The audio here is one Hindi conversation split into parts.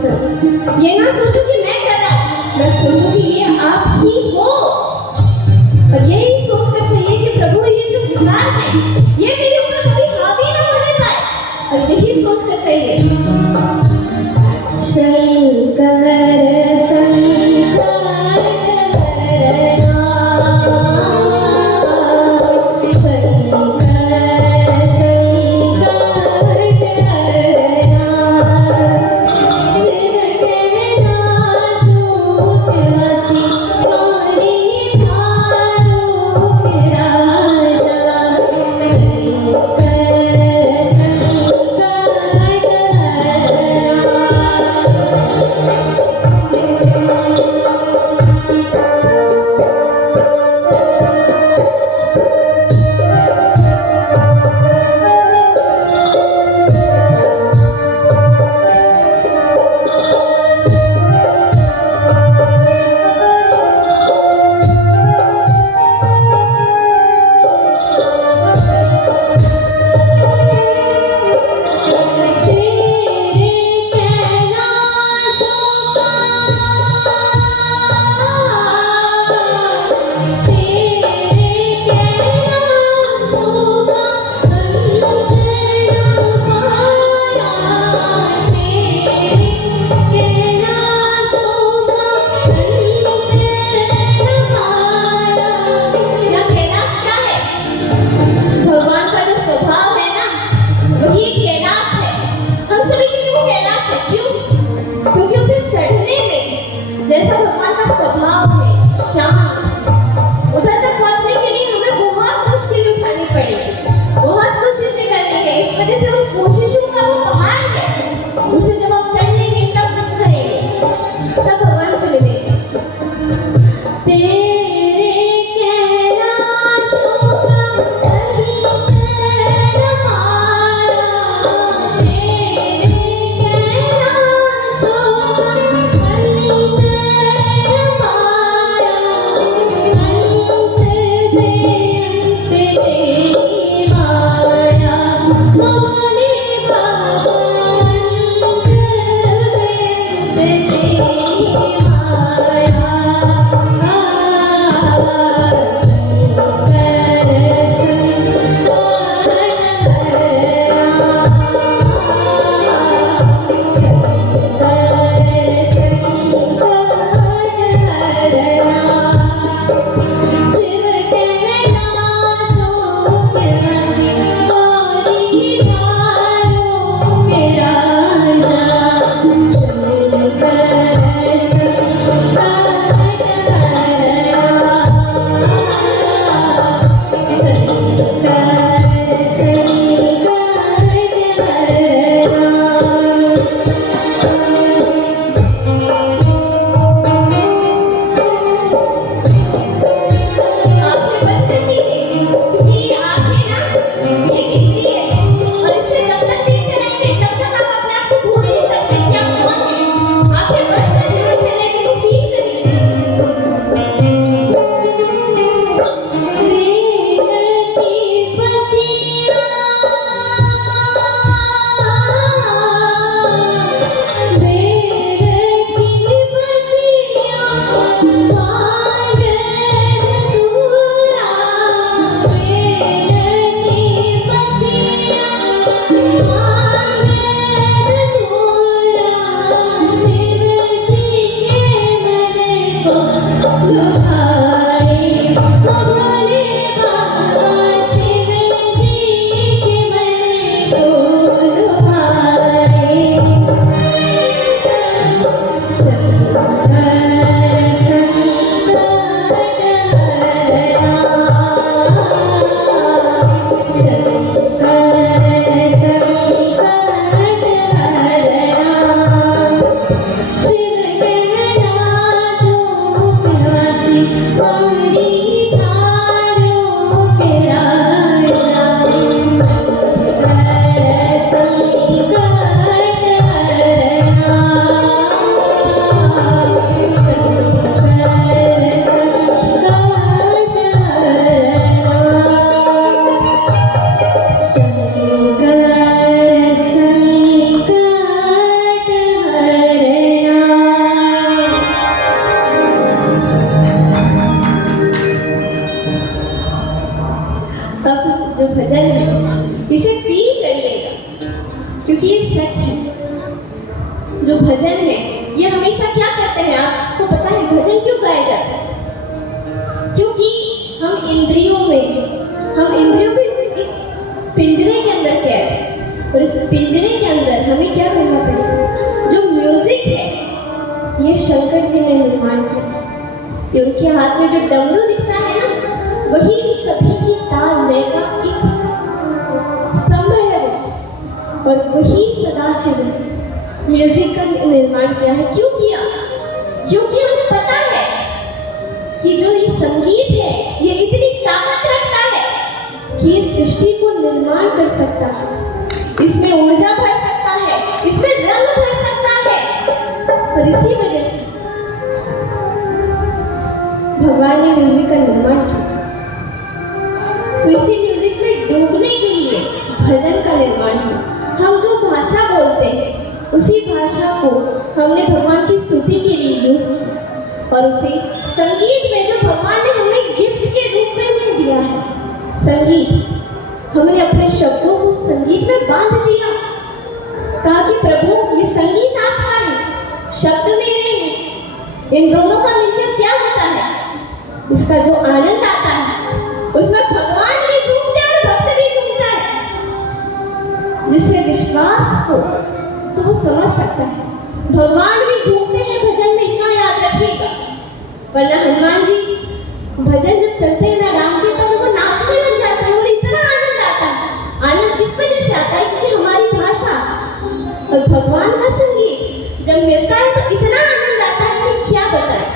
पुत्र। ये ना सोचो कि मैं कर रहा हूँ, मैं सोचो कि ये आप ही हो। और यही सोच कर चाहिए कि प्रभु ये जो विकार है ये मेरे ऊपर कभी हावी ना होने पाए। और यही सोच कर चाहिए शंकर क्योंकि ये सच है। जो भजन है ये हमेशा क्या करते हैं, आपको पता है भजन क्यों गाया जाता है? क्योंकि हम इंद्रियों को एक पिंजरे के अंदर कैद है, और इस पिंजरे के अंदर हमें क्या करना पड़ेगा? जो म्यूजिक है ये शंकर जी ने निर्माण किया। ये उनके हाथ में जो डमरू दिखता है ना, वही सभी की ताल लय का एक स्तंभ है वो, और वही सदाशिव ने म्यूजिक का निर्माण किया है। क्यों किया? क्योंकि हमें पता है कि जो ये संगीत है ये इतनी ताकत रखता है कि ये सृष्टि को निर्माण कर सकता है, इसमें ऊर्जा भर सकता है, इसमें रंग भर सकता है। और इसी वजह से भगवान ने म्यूजिक का निर्माण किया। तो इसी म्यूजिक में डूबने के लिए भजन का निर्माण हुआ। हम जो भाषा बोलते हैं उसी भाषा को हमने भगवान की स्तुति के लिए यूज किया, और उसे संगीत में जो भगवान ने हमें गिफ्ट के रूप में दिया है, संगीत, हमने अपने शब्दों को संगीत में बांध दिया। कहा कि प्रभु ये संगीत आपका है, शब्द मेरे हैं, इन दोनों का मिलकर क्या होता है? इसका जो आनंद आता है उसमें भगवान भी झूमते हैं और भक्त भी झूमता है। जिसे विश्वास हो तो वो समझ सकता है, भगवान भी झूमते हैं भजन में, इतना याद रखिएगा। वरना हनुमान जी भजन जब चलते हैं ना राम के, तब वो नाचने लग जाते हैं और इतना आनंद आता है। आनंद किस वजह से आता है? कि हमारी भाषा और भगवान का संगीत जब मिलता है तो इतना आनंद आता है कि क्या बताएं।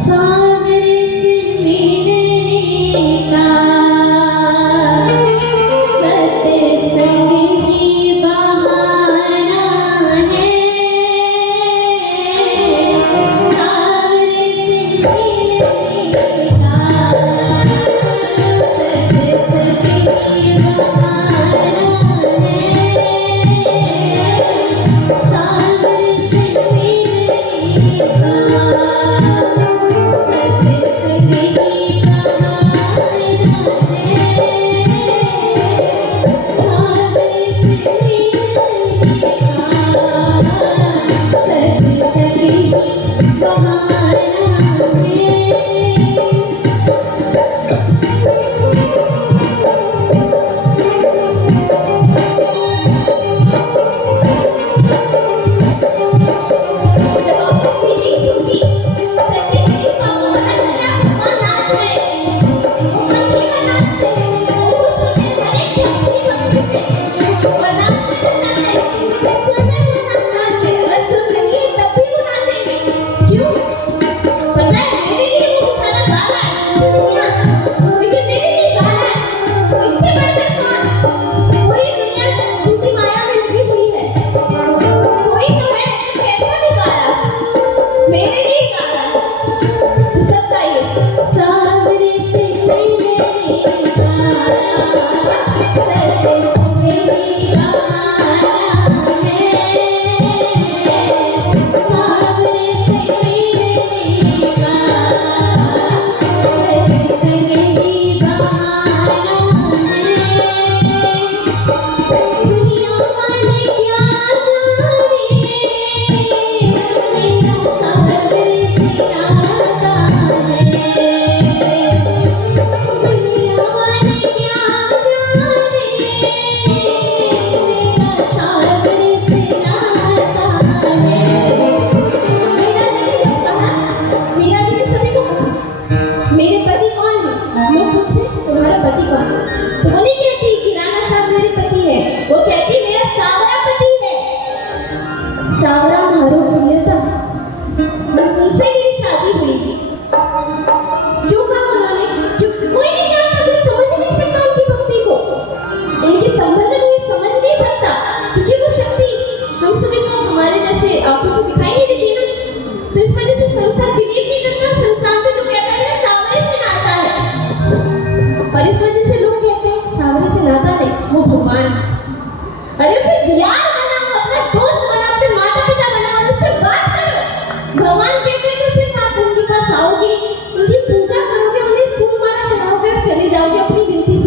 सागरे से मिलने का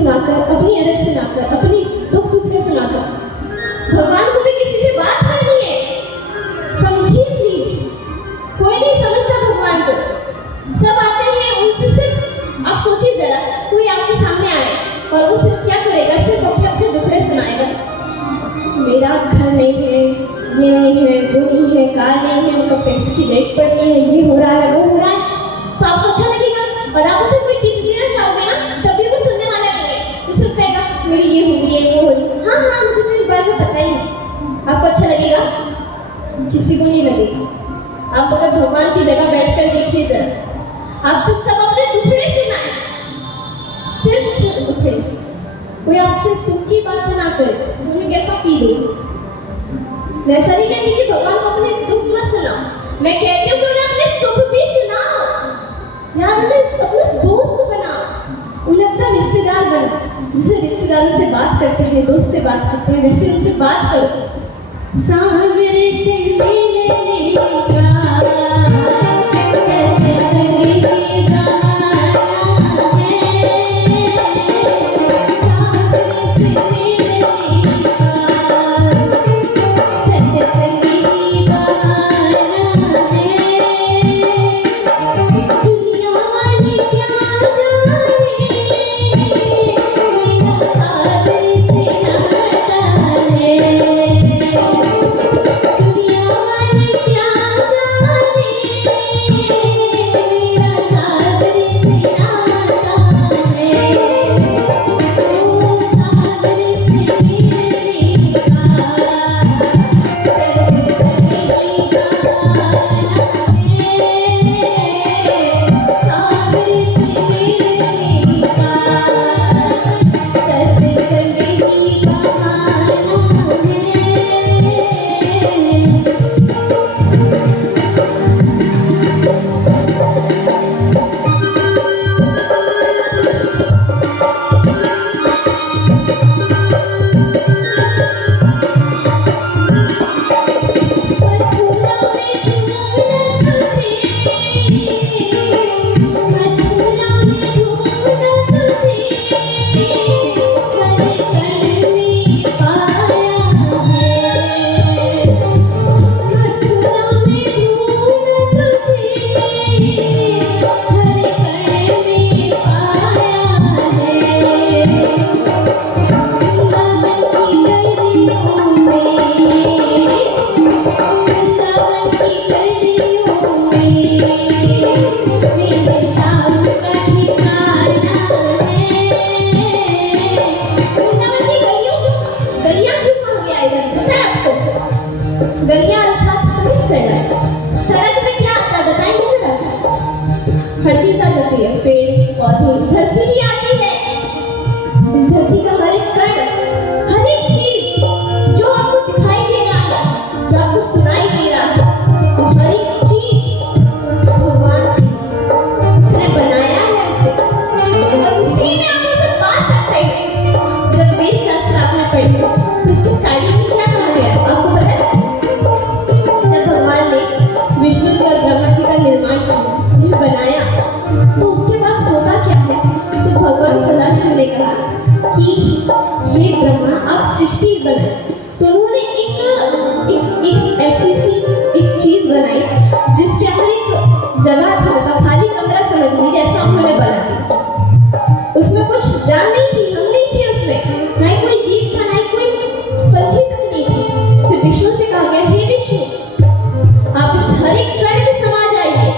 सुनाकर, अपनी अरज सुनाकर, अपनी दुख टुकड़े सुनाकर भगवान को भी किसी से बात करनी है। समझिए प्लीज, कोई नहीं समझता भगवान को। सब आते हैं उनसे सिर्फ, आप सोचिए जरा, कोई आपके सामने आए और वो सिर्फ क्या करेगा, सिर्फ अपने अपने दुखड़े सुनाएगा। मेरा घर नहीं है, ये नहीं है, वो नहीं है, कार नहीं है, उनका टैक्स की डेट पड़नी है, ये हो रहा है, वो हो रहा है, तो आपको अच्छा लगेगा। और आप उसे कोई टिप्स देना चाहोगे ना, तभी वो सुनने वाला नहीं है। वो सिर्फ कहेगा मेरी ये हो रही है, वो हो रही है, हाँ हाँ मुझे तो इस बारे में पता ही है। आपको अच्छा लगेगा? किसी को नहीं लगेगा। आप अगर भगवान की जगह बैठकर देखिए जरा, आपसे सब अपने दुखड़े सुनाए, सिर्फ दुखड़े। कोई आपसे सुख की बात ना करे, उन्हें कैसा फील हो। मैं ऐसा नहीं कहती कि भगवान को अपने दुख मत सुनाओ, मैं कहती हूँ कि उन्हें अपने सुख भी सुनाओ। यार उन्हें अपना दोस्त बनाओ, उन्हें अपना रिश्तेदार बनाओ। जिसे रिश्तेदारों से बात करते हैं, दोस्त से बात करते हैं, वैसे उनसे बात करो। सावरे से मिलने का गलियां अर्थात हमें सड़क में क्या आता है बताएंगे जरा। हर चीज आ जाती है, पेड़ पौधे, धरती भी आती है। इस धरती का हर एक कण, हर एक चीज जो आपको दिखाई दे रहा है, जो आपको सुनाई दे रहा है, वो हर एक चीज भगवान उसने बनाया है उसे, और उसी में आप उसे पा सकते हैं। जब वेद शास्त्र आपने पढ़े तो इसकी स्टार्टिंग में क्या कहा गया है आपको पता है? विष्णु जी और ब्रह्मा जी का निर्माण किया, उन्हें बनाया, तो उसके बाद होता क्या है? तो भगवान सदाशिव ने कहा कि हे ब्रह्मा आप सृष्टि बनाए। तो उन्होंने एक ऐसी सी एक चीज बनाई जिसके अंदर एक जगह थी, मतलब खाली कमरा समझ लीजिए, ऐसा उन्होंने बना दिया। उसमें कुछ जान नहीं थी, हम नहीं थे उसमें, ना ही कोई जीव था, ना ही कोई पंछी तक नहीं थी। फिर विष्णु से कहा गया हे विष्णु आप इस हर एक कण में समा जाइए।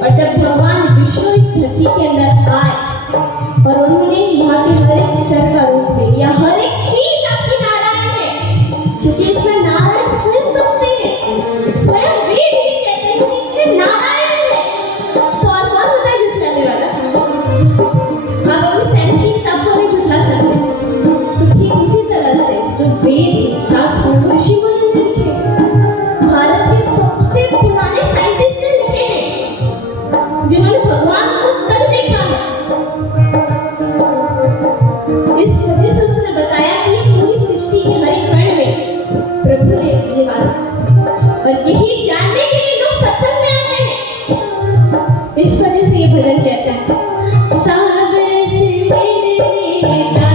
और जब भगवान विष्णु इस धरती के अंदर आए और उन्होंने यहाँ के हर एक जड़ का रूप ले लिया, हर एक चीज आपकी नारायण है, क्योंकि इसमें नारायण स्वयं बसते हैं, स्वयं वेद ही कहते हैं कि इसमें नारायण है। तो और कौन होता है झुठलाने वाला? आप अपनी साइंस की किताब को नहीं झुठला सकते। तो ठीक उसी तरह से जो वेद शास्त्र ऋषि मुनि ने लिखे, भारत के सबसे पुराने साइंटिस्ट ने लिखे हैं, जिन्होंने भगवान को तब देखा है। इस वजह से उसने बताया कि पूरी सृष्टि के हर एक कण में प्रभु ने निवास किया, और यही जानने के लिए लोग सत्संग में आते हैं। इस वजह से ये भजन कहता है सावर से मिलने का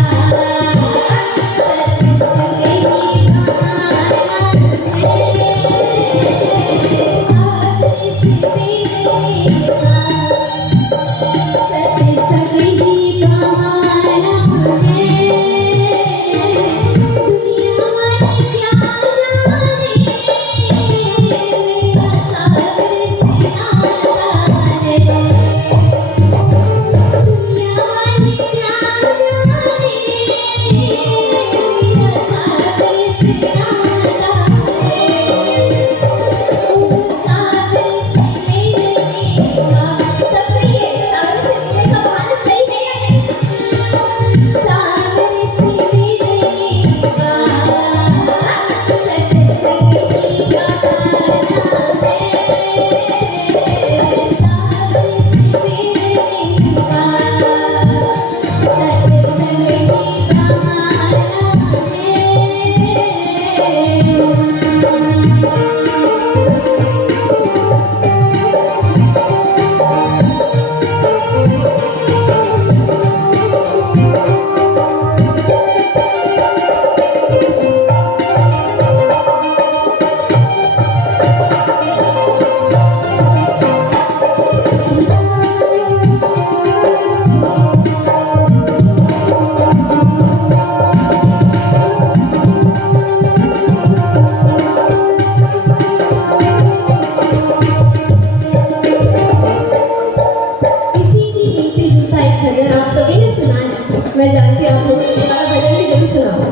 मैं जानती हूँ आप लोग हमारा भजन भी जरूर सुनाओ।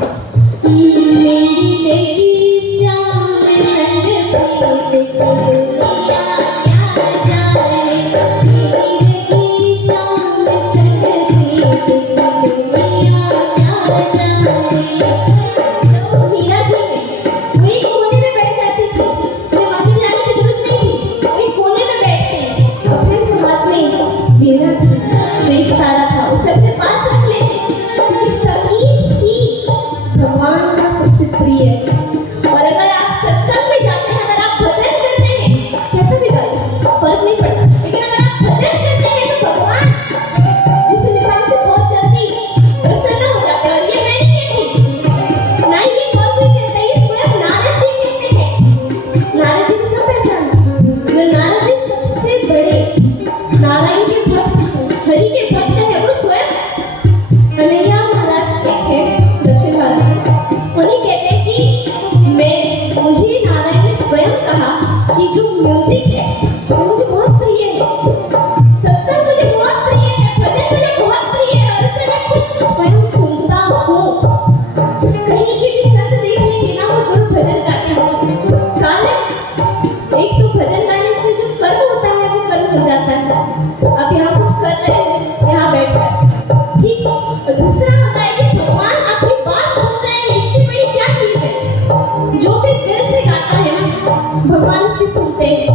मेरी तेरी शाम संग प्रीत की दुनिया क्या जाने, मेरी तेरी शाम संग प्रीत की दुनिया क्या जाने। तो मीरा जी है वो एक कोने में बैठ जाती थी, उन्हें मंदिर जाने की जरूरत नहीं थी, वो एक कोने में बैठते हैं अपने हाथ में वीणा थी जो एक तारा था उसे अपने पास रख लेते क्योंकि संगीत ही भगवान का सबसे प्रिय है। और अगर आप सत्संग में जाते हैं, अगर आप भजन करते हैं, कैसा भी गाइए फर्क नहीं पड़ता, लेकिन अगर आप भजन करते हैं तो भगवान उस इंसान से बहुत जल्दी प्रसन्न हो जाते हैं। और ये मैं नहीं कहती, ना ही ये और कोई कहता है, ये स्वयं नारद जी कहते हैं। नारद जी को सब पहचानते हैं, नारद जी सबसे बड़े नारायण के भक्त, हरि के भक्त है, वो स्वयं कन्हैया महाराज एक है दक्षिण भारत में। उन्हें कहते हैं कि मुझे नारायण ने स्वयं कहा कि जो म्यूजिक है वो मुझे बहुत प्रिय है, सत्संग मुझे बहुत प्रिय है, भजन मुझे बहुत प्रिय है, और उसे मैं खुद स्वयं सुनता हूँ। कहीं के भी संत देखने के ना वो जरूर भजन गाते हैं। कारण एक तो भजन गाने से जो कर्म होता है वो कर्म हो जाता है, आप यहाँ कुछ कर रहे हो यहाँ बैठकर, ठीक। और दूसरा होता है कि भगवान आपकी बात सुन रहे हैं, इससे बड़ी क्या चीज है। जो भी दिल से गाता है ना भगवान उसकी सुनते हैं।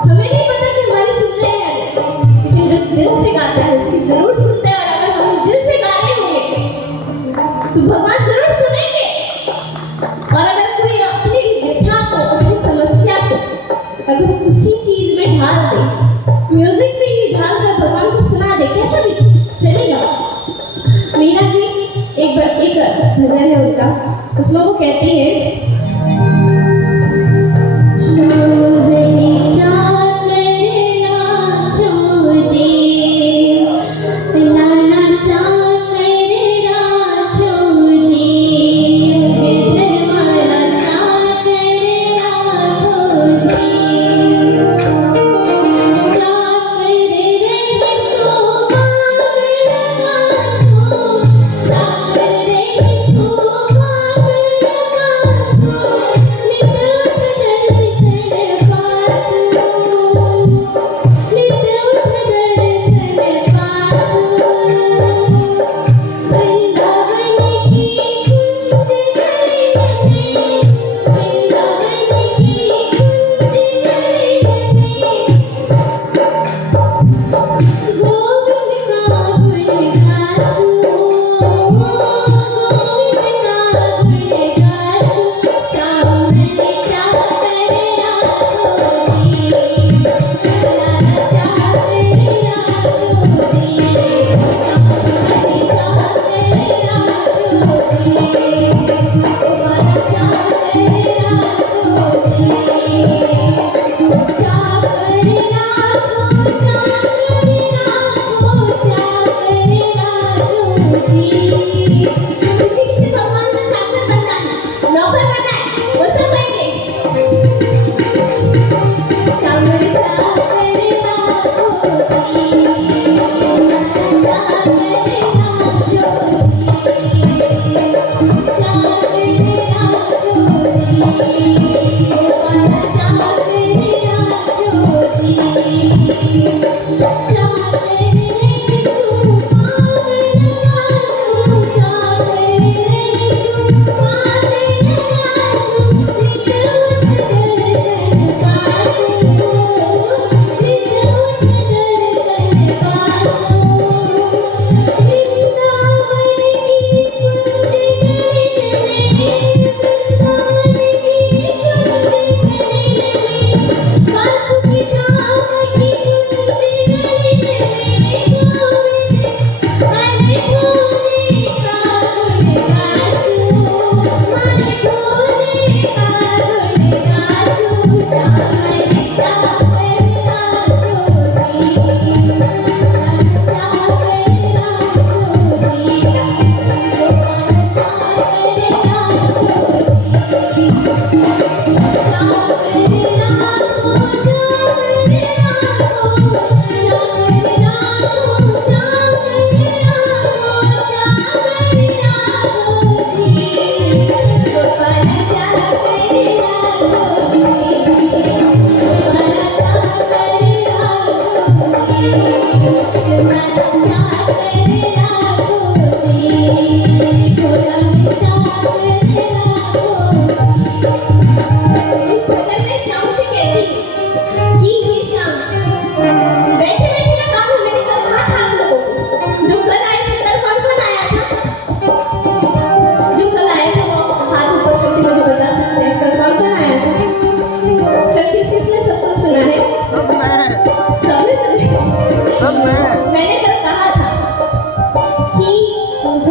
हमें नहीं पता कि हमारी सुन रहे हैं या नहीं, लेकिन जो दिल से गाता है उसकी जरूर सुनते हैं। और अगर हम दिल से गा रहे होंगे तो भगवान जरूर सुनेंगे। और अगर कोई अपनी व्यथा को, अपनी समस्या को अगर उसी चीज में ढाल दे, म्यूजिक में ही ढाल कर भगवान को सुना दे, कैसा भी चलेगा। मीरा जी एक भजन है उनका, उसमें वो कहती है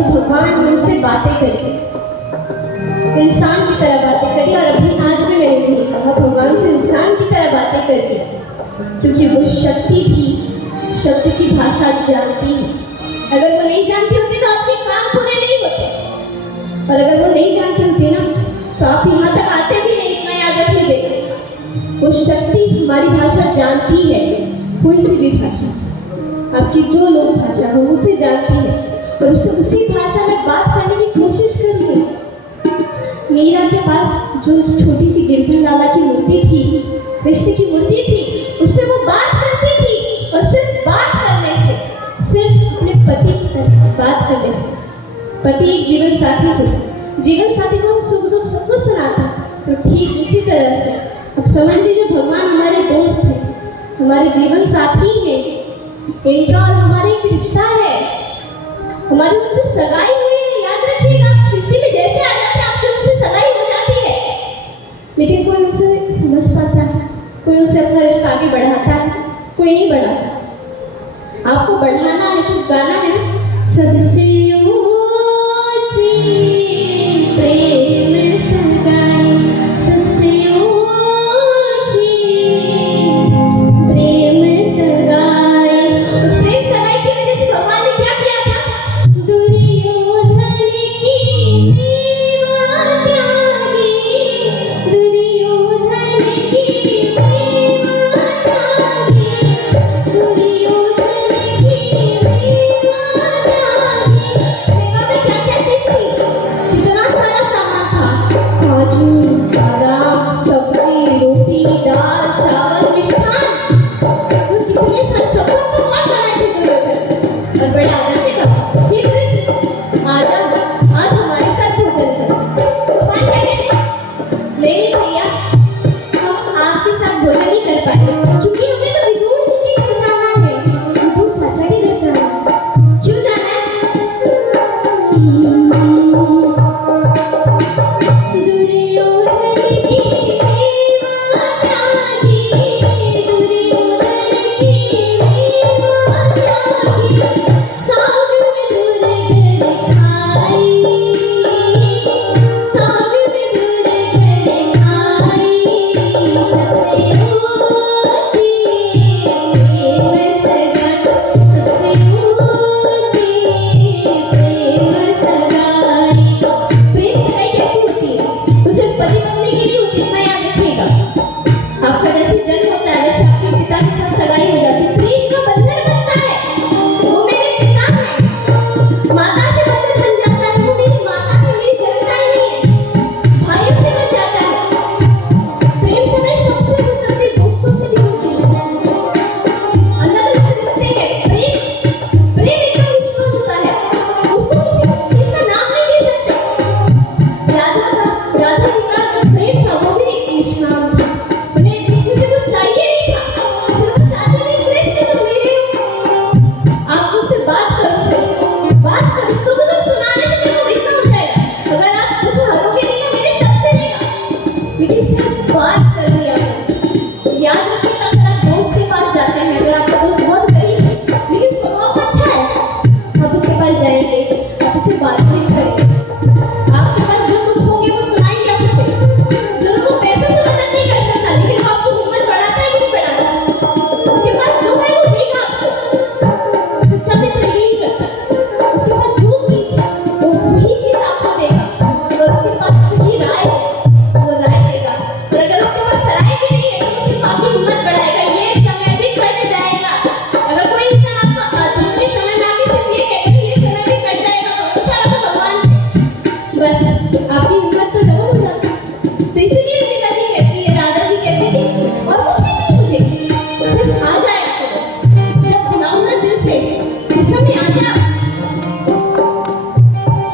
भगवान हमसे बातें करी, इंसान की तरह बातें करी। और अभी आज भी मैंने नहीं कहा भगवान से इंसान की तरह बातें करी, क्योंकि वो शक्ति भी शब्द की भाषा जानती है। अगर वो नहीं जानती होती तो आपके काम पूरे नहीं होते, और अगर वो नहीं जानती होती ना तो आप यहाँ तक आते भी नहीं। इतना याद रख लीजिए, वो शक्ति हमारी भाषा जानती है, कोई सी भी भाषा, आपकी जो लोक भाषा हो उसे जानती है, और उससे उसी भाषा में बात करने की कोशिश कर रही है। मीरा के पास जो छोटी सी गिरगिल लाला की मूर्ति थी, कृष्ण की मूर्ति थी, उससे वो बात करती थी। और सिर्फ बात करने से, सिर्फ अपने पति की बात करने से, पति एक जीवन साथी को, जीवन साथी को हम सुख दुख सब कुछ सुनाते हैं। तो ठीक उसी तरह से अब समझ लीजिए भगवान हमारे दोस्त हैं, हमारे जीवन साथी हैं, इनका और हमारा एक रिश्ता है, हमारी उनसे सगाई हुई है। याद रखिएगा, आप सृष्टि में जैसे आ जाते हैं आपकी उनसे सगाई हो जाती है, लेकिन कोई उनसे समझ पाता है, कोई उनसे अपना रिश्ता आगे बढ़ाता है, कोई नहीं बढ़ाता। आपको बढ़ाना है तो गाना है ना, सबसे ऊंची प्रेम सगाई, सबसे ऊंची प्रेम सगाई। उस प्रेम सगाई की वजह से भगवान ने क्या किया था? दुर्योधन की सेवा त्यागी, दुर्योधन की सेवा त्यागी, दुर्योधन की सेवा त्यागी। सेवा में क्या क्या चीज थी? कितना सारा सामान था, काजू बादाम सब्जी रोटी दाल चावल मिष्ठान, और कितने सारे सब कौन बनाए थे दुर्योधन। और बड़े आदर से कहा, हे कृष्ण आ जाओ, आज हमारे साथ भोजन करो। भगवान क्या कहते हैं? नहीं भैया, हम आपके साथ भोजन नहीं कर पाएंगे, क्योंकि हमें तो विदुर जी के घर जाना है, विदुर चाचा के घर जाना है। क्यों जाना है? दुर्योधन की सेवा त्यागी, दुर्योधन की सेवा त्यागी, साग विदुर घर खाई, साग विदुर घर खाई, सबसे ऊंची प्रेम सगाई, सबसे ऊंची प्रेम सगाई। प्रेम सगाई कैसी होती है? वो सिर्फ पति पत्नी की नहीं होती, इतना याद रखिएगा। आपका जैसे जन्म होता है वैसे आपके पिता के साथ सगाई हो जाती है, प्रेम का बंधन बनता है। वो मेरे पिता हैं, माता से बंधन बन जाता है, वो मेरी माता है, मेरी जन्मदाई नहीं है, भाइयों से बन जाता है। प्रेम सगाई सबसे अपने दोस्तों से भी होती है। अलग अलग रिश्ते हैं, प्रेम एकदम विश्वास होता है, उसको किसी चीज का नाम नहीं दे सकते। राधा जी का प्रेम था, वो भी एक निष्काम था, उन्हें कृष्ण से कुछ चाहिए नहीं था, सिर्फ वो चाहते थे कृष्ण तुम मेरे हो, आप मुझसे बात करो, सुख दुख सुनाने से देखो इतना हो जाएगा। अगर आप दुख हरोगे नहीं ना मेरे तब चलेगा, लेकिन सिर्फ बात कर लिया करो। याद रखिएगा, अगर आप दोस्त के पास जाते हैं, अगर आपका दोस्त बहुत गरीब है लेकिन स्वभाव अच्छा है, आप उसके पास जाएंगे, आप उससे बातचीत करेंगे, आपके पास जो दुख होंगे वो सुनाएंगे आप उसे। जरूर वो पैसों से मदद नहीं कर सकता, लेकिन वो आपकी हिम्मत बढ़ाता है कि नहीं बढ़ाता? उसके पास जो है वो देगा आपको। सच्चा मित्र यही करता है, उसके पास जो चीज है वो वही चीज आपको देगा। अगर उसके पास सही राय है वो राय देगा, और अगर उसके पास राय भी नहीं है तो सिर्फ आपकी हिम्मत बढ़ाएगा, ये समय भी कट जाएगा। अगर कोई इंसान आपको दुख के समय में आके सिर्फ ये कहता है ये समय भी कट जाएगा, तो सारा तो भगवान है, बस आपकी हिम्मत तो डबल हो जाती है। तो इसीलिए पिताजी कहती है, राधा जी कहती थी, और कुछ नहीं चाहिए मुझे, सिर्फ आ जाया करो। जब बुलाओ ना दिल से, उस समय आ जा,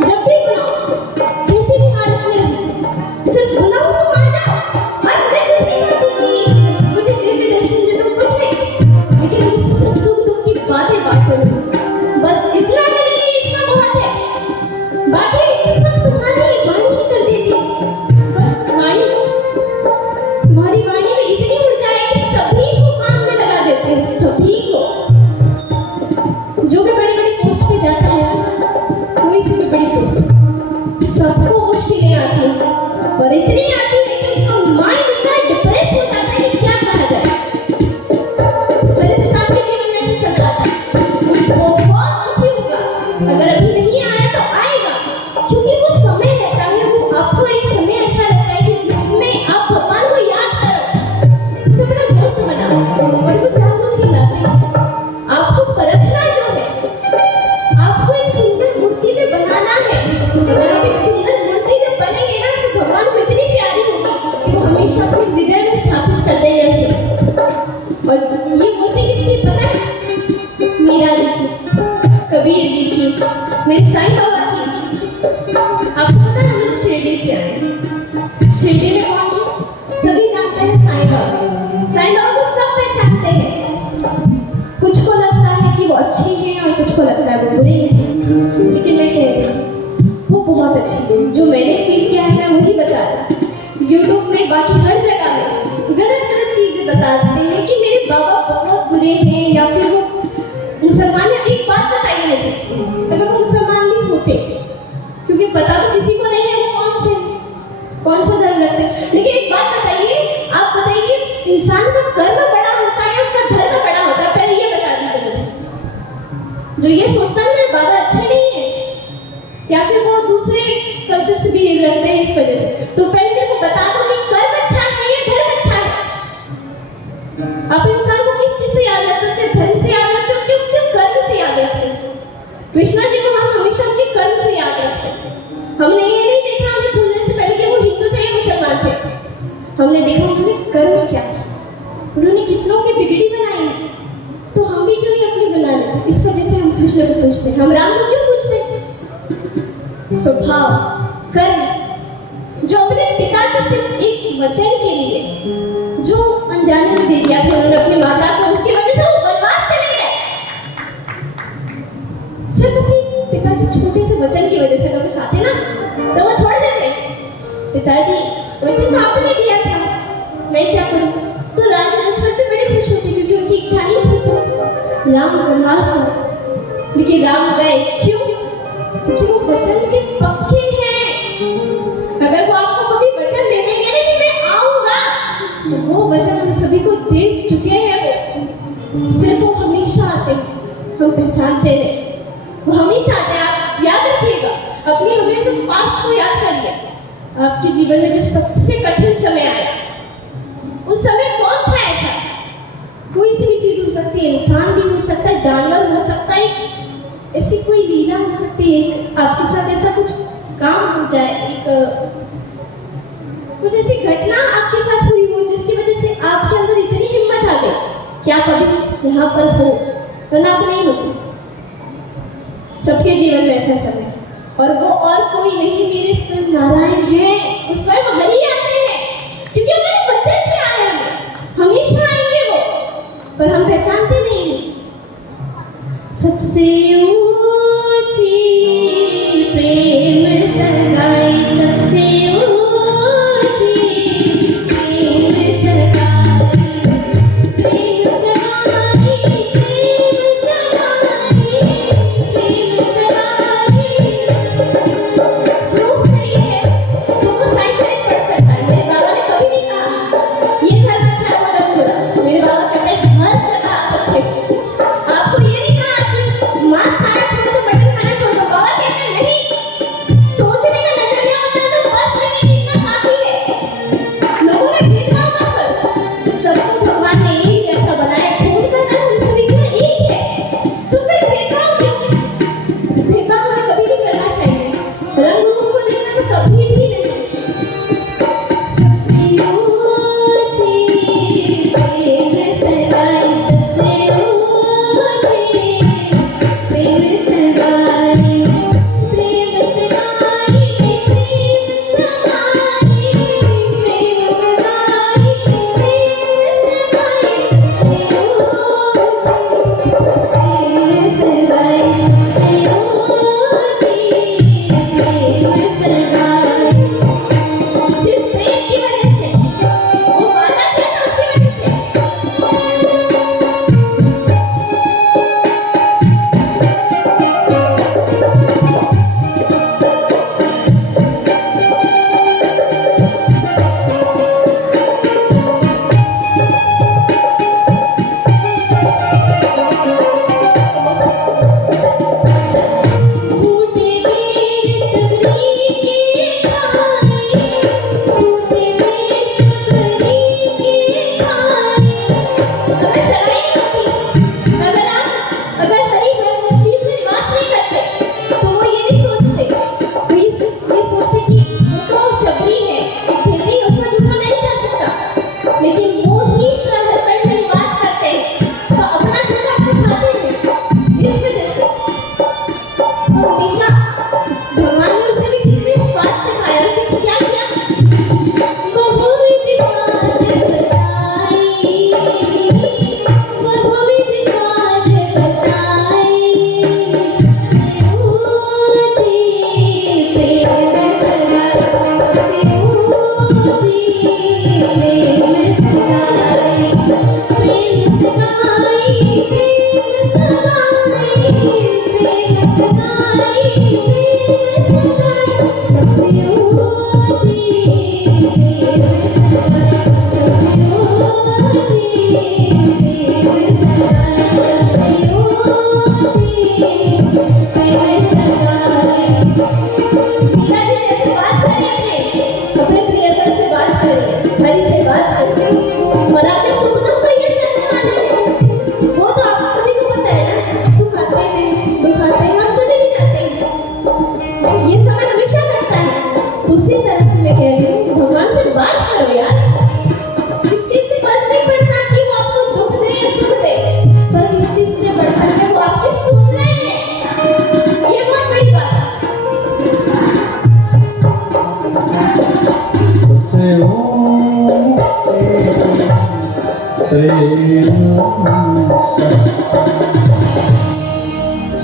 जब भी बुलाओ, किसी भी हालत में हो, सिर्फ बुलाओ तुम आ जाओ। और मैं कुछ नहीं चाहती कि मुझे दिव्य दर्शन दे दो, कुछ नहीं, लेकिन मुझसे सुख दुख की बातें बांटो, बस इतना मेरे लिए इतना बहुत है। बाकी सब तुम्हारी वाणी ही कर देती है, बस वाणी, तुम्हारी वाणी में इतनी ऊर्जा है कि सभी को काम में लगा देते हो, सभी को। जो भी बड़ी बड़ी पोस्ट पे जाते हैं, कोई सी भी सबको मुश्किलें आती हैं और इतनी आती है कि उसका माइंड इतना डिप्रेस हो जाता है कि क्या कहा जाए। हर इंसान के जीवन में ऐसे सब आता है, वो बहुत दुखी होगा, अगर अभी नहीं आया तो आएगा, क्योंकि वो समय है। चाहे वो आपको एक समय ऐसा लगता है कि जिसमें आप भगवान को याद करो, उसे अपना दोस्त बनाओ और कुछ जानबूझ के लाते हैं। आपको परखना जो है, आपको एक सुंदर मूर्ति में बनाना है। अगर आप एक सुंदर मूर्ति जब बनेंगे ना तो भगवान को इतनी प्यारी होगी कि वो हमेशा अपने हृदय में स्थापित कर देंगे उसे। और ये मूर्ति किसकी पता है? मीरा जी की, कबीर जी की, मेरे साईं बाबा की। आपको पता है हम लोग शिरडी से आए हैं। शिरडी में कौन है? सभी जानते हैं साईं बाबा। साईं बाबा को सब पहचानते हैं। कुछ को लगता है कि वो अच्छे हैं और कुछ को लगता है वो बुरे हैं, लेकिन मैं कह रही हूँ वो बहुत अच्छे हैं। जो मैंने फील किया है मैं वही बता रहा हूँ। यूट्यूब में बाकी हर जगह में गलत गलत चीजें बताते हैं कि मेरे बाबा बहुत बुरे हैं या फिर वो मुसलमान है। एक बात बताइए मुझे, अगर वो मुसलमान भी होते, क्योंकि पता तो किसी को नहीं है वो कौन सा धर्म रखते हैं, लेकिन एक बात बताइए, आप बताइए इंसान का कर्म बड़ा होता है उसका धर्म बड़ा होता है? पहले ये बता दीजिए मुझे। जो ये सोचता है मेरे बाबा अच्छे नहीं है या फिर वो दूसरे कल्चर से बिहेव रखते हैं इस वजह से, तो पहले मेरे को बता दो कि कर्म अच्छा है या धर्म अच्छा है। आप इंसान को किस चीज से याद रखते हो? उसके धर्म से याद रखते हो कि उसके कर्म से याद रखते हो? कृष्णा जी को हम हमेशा उनके कर्म से याद रखते हैं। हमने ये नहीं देखा हमें भूलने से पहले कि वो हिंदू थे या मुसलमान थे, हमने देखा उन्होंने कर्म क्या किया, उन्होंने कितनों की बिगड़ी बनाई, तो हम भी क्यों नहीं अपनी बना लेते? इस वजह से हम कृष्ण को पूछते हैं, हम राम को क्यों पूछते हैं? स्वभाव, कर्म, जो अपने पिता के सिर्फ एक वचन के लिए जो अनजाने में दे दिया था उन्होंने अपनी माता को, उसकी वजह से वो वनवास चले गए। सिर्फ अपने पिता के छोटे से वचन की वजह से अगर वो चाहते ना तो वो छोड़ देते। पिताजी वचन तो आपने दिया था, मैं क्या करूं? तो राजा दशरथ से बड़े खुश होते क्योंकि उनकी इच्छा नहीं थी तो राम वनवास हो, लेकिन राम गए क्यों? क्योंकि वो वचन के पक्के हैं। अगर वो आपको कभी वचन दे देंगे ना कि मैं आऊंगा, तो वो वचन हम सभी को दे चुके हैं। वो सिर्फ वो हमेशा आते हैं, हम पहचानते हैं, वो हमेशा आते हैं। आप याद रखिएगा, अपनी हमेशा पास्ट को याद करिए। आपके जीवन में जब सबसे कठिन समय आया, उस समय कौन था ऐसा? कोई सी भी चीज हो सकती है, इंसान भी हो सकता है, जानवर हो सकता है, ऐसी कोई लीला हो सकती है, आपके साथ ऐसा कुछ काम हो जाए, एक कुछ ऐसी घटना आपके साथ हुई हो जिसकी वजह से आपके अंदर इतनी हिम्मत आ गई कि आप अभी यहाँ पर हो, वरना आप नहीं होते। सबके जीवन में ऐसा समय, और वो और कोई नहीं मेरे स्वयं नारायण हैं। वो स्वयं हरि आते हैं क्योंकि उन्होंने वचन दिया है हमें, हमेशा आएंगे वो, पर हम पहचानते नहीं हैं। सबसे ऊंची प्रेम सगाई, सबसे ऊंची प्रेम सगाई, प्रेम सगाई, प्रेम सगाई, प्रेम सगाई। प्रूफ नहीं है तो वो साइड से पढ़ सकता है। मेरे बाबा ने कभी नहीं कहा ये धर्म अच्छा है वो धर्म बुरा। मेरे बाबा कहते हैं हर धर्म आप अच्छे हो। आपको ये नहीं कहा कि मांस खाना छोड़ दो, मटन खाना छोड़ दो। बाबा कहते हैं नहीं, दूसरी तरफ से मैं कह रही हूँ भगवान से बात करो यार। इस चीज से फर्क नहीं पड़ता कि वो आपको दुख दे या सुख दे, पर इस चीज से बढ़कर के वो आपकी सुन रहे हैं, ये बहुत बड़ी बात है।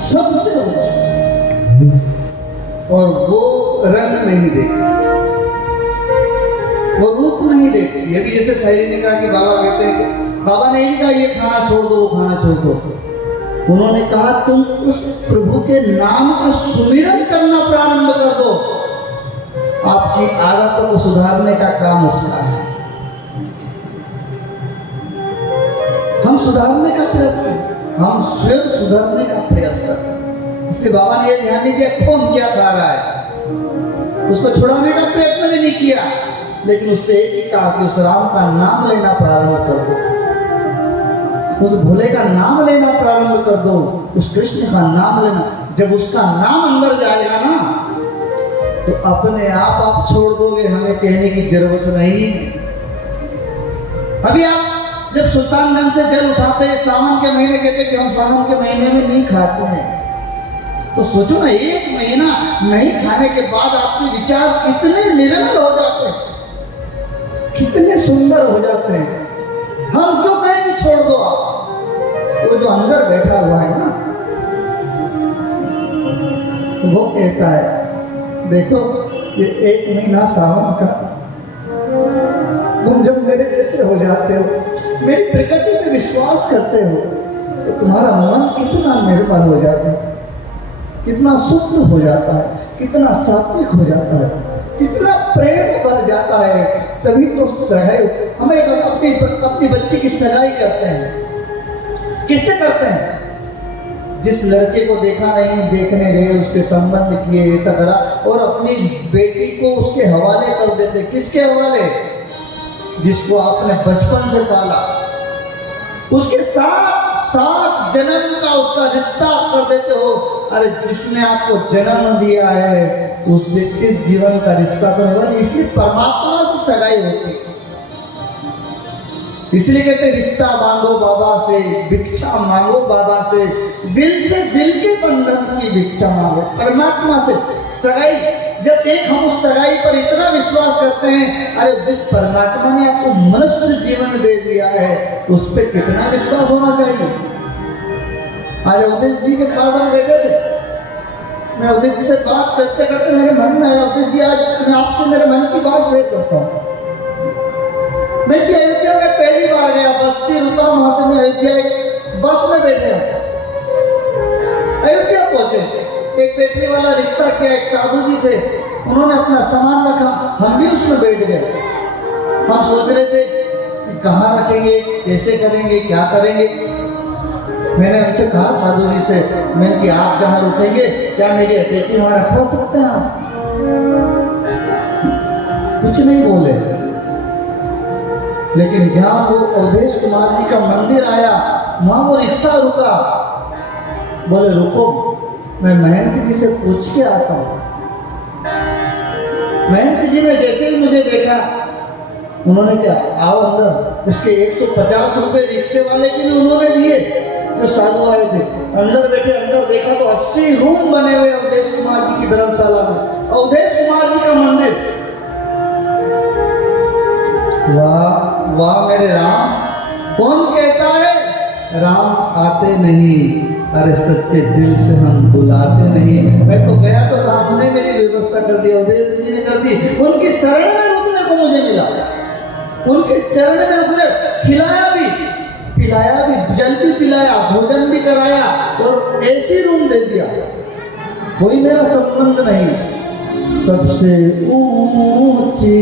सबसे और वो रंग नहीं देखती, वो रूप नहीं देखती। अभी जैसे शायरी ने कहा कि बाबा कहते हैं कि बाबा ने नहीं कहा ये खाना छोड़ दो वो खाना छोड़ दो, उन्होंने कहा तुम उस प्रभु के नाम का सुमिरन करना प्रारंभ कर दो, आपकी आदतों को सुधारने का काम उसका है। हम सुधारने का प्रयास करें, हम स्वयं सुधारने का प्रयास करें। इसलिए बाबा ने यह ध्यान नहीं दिया कौन क्या खा रहा है, उसको छुड़ाने का प्रयत्न भी नहीं किया, लेकिन उससे एक ही कहा कि उस राम का नाम लेना प्रारंभ कर दो, उस भोले का नाम लेना प्रारंभ कर दो, उस कृष्ण का नाम लेना। जब उसका नाम अंदर जाएगा ना तो अपने आप छोड़ दोगे, हमें कहने की जरूरत नहीं है। अभी आप जब सुल्तानगंज से जल उठाते हैं, सावन के महीने कहते कि हम सावन के महीने में नहीं खाते हैं, तो सोचो ना एक महीना नहीं खाने के बाद आपके विचार कितने निर्मल हो जाते हैं, कितने सुंदर हो जाते हैं। हम क्यों कहें कि छोड़ दो आप, वो जो अंदर बैठा हुआ है ना वो कहता है देखो ये एक महीना सावन का तुम जब मेरे जैसे हो जाते हो, मेरी प्रकृति में विश्वास करते हो, तो तुम्हारा मन कितना निर्मल हो जाता है, कितना शुद्ध हो जाता है, कितना सात्विक हो जाता है, कितना प्रेम बढ़ जाता है। तभी तो सगाई हमें अपनी बच्ची की सगाई करते हैं, किससे करते हैं? जिस लड़के को देखा नहीं, देखने गए, उसके संबंध किए, ऐसा करा, और अपनी बेटी को उसके हवाले कर देते। किसके हवाले? जिसको आपने बचपन से पाला, उसके साथ जन्म का उसका रिश्ता कर देते हो। अरे जिसने आपको जन्म दिया है उससे इस जीवन का रिश्ता तो नहीं, इसलिए परमात्मा से सगाई होती है। इसलिए कहते रिश्ता मांगो बाबा से, भिक्षा मांगो बाबा से दिल के बंधन की भिक्षा मांगो, परमात्मा से सगाई। जब एक हम उस सगाई पर इतना विश्वास करते हैं, अरे जिस परमात्मा ने आपको मनुष्य जीवन दे दिया है उस पर कितना विश्वास होना चाहिए। आज अवधेश जी के पास हम बैठे थे, मैं अवधेश जी से बात करते करते मेरे मन में आया, अवधेश जी आज मैं आपसे मेरे मन की बात शेयर करता हूँ। मैं अयोध्या में पहली बार गया, बस्ती रुका, वहां से मैं अयोध्या बस में बैठे हैं, अयोध्या पहुंचे। एक बैटरी वाला रिक्शा किया, एक साधु जी थे, उन्होंने अपना सामान रखा, हम भी उसमें बैठ गए। हम सोच रहे थे कि कहाँ रखेंगे, कैसे करेंगे, क्या करेंगे। मैंने उनसे कहा साधु जी से, मैं कि आप जहाँ रुकेंगे क्या मेरी अटेची वहां रखवा सकते हैं आप? कुछ नहीं बोले, लेकिन जहां वो अवधेश कुमार जी का मंदिर आया वहां वो रिक्शा रुका। बोले रुको, मैं महंत जी से पूछ के आता हूँ। महंत जी ने जैसे ही मुझे देखा, उन्होंने क्या, आओ अंदर। उसके 150 रुपए रिक्शे वाले के लिए उन्होंने दिए जो साधु आए थे। अंदर बैठे, अंदर देखा तो 80 रूम बने हुए अवधेश कुमार जी की धर्मशाला में, अवधेश कुमार जी का मंदिर। वाह वाह मेरे राम। कौन कहता है राम आते नहीं, अरे सच्चे दिल से हम बुलाते नहीं। मैं तो गया तो राम ने मेरी व्यवस्था कर दी, अवधेश जी ने कर दी। उनकी शरण में रुकने को मुझे मिला, उनके चरण में रुकने, खिलाया भी, पिलाया भी, जल भी पिलाया, भोजन भी कराया और ऐसी रूम दे दिया। कोई मेरा संबंध नहीं। सबसे ऊंची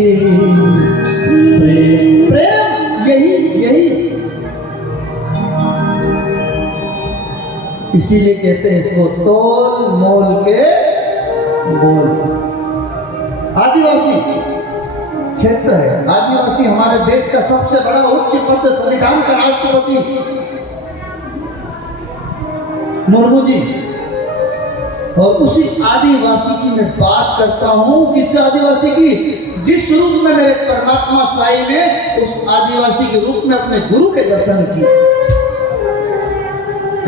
प्रेम यही इसीलिए कहते हैं इसको तोल मोल के बोल। आदिवासी क्षेत्र है, आदिवासी हमारे देश का सबसे बड़ा उच्च पद, संविधान का राष्ट्रपति मुर्मू जी, और उसी आदिवासी की मैं बात करता हूं, किस आदिवासी की? जिस रूप में मेरे परमात्मा साईं ने उस आदिवासी के रूप में अपने गुरु के दर्शन किए।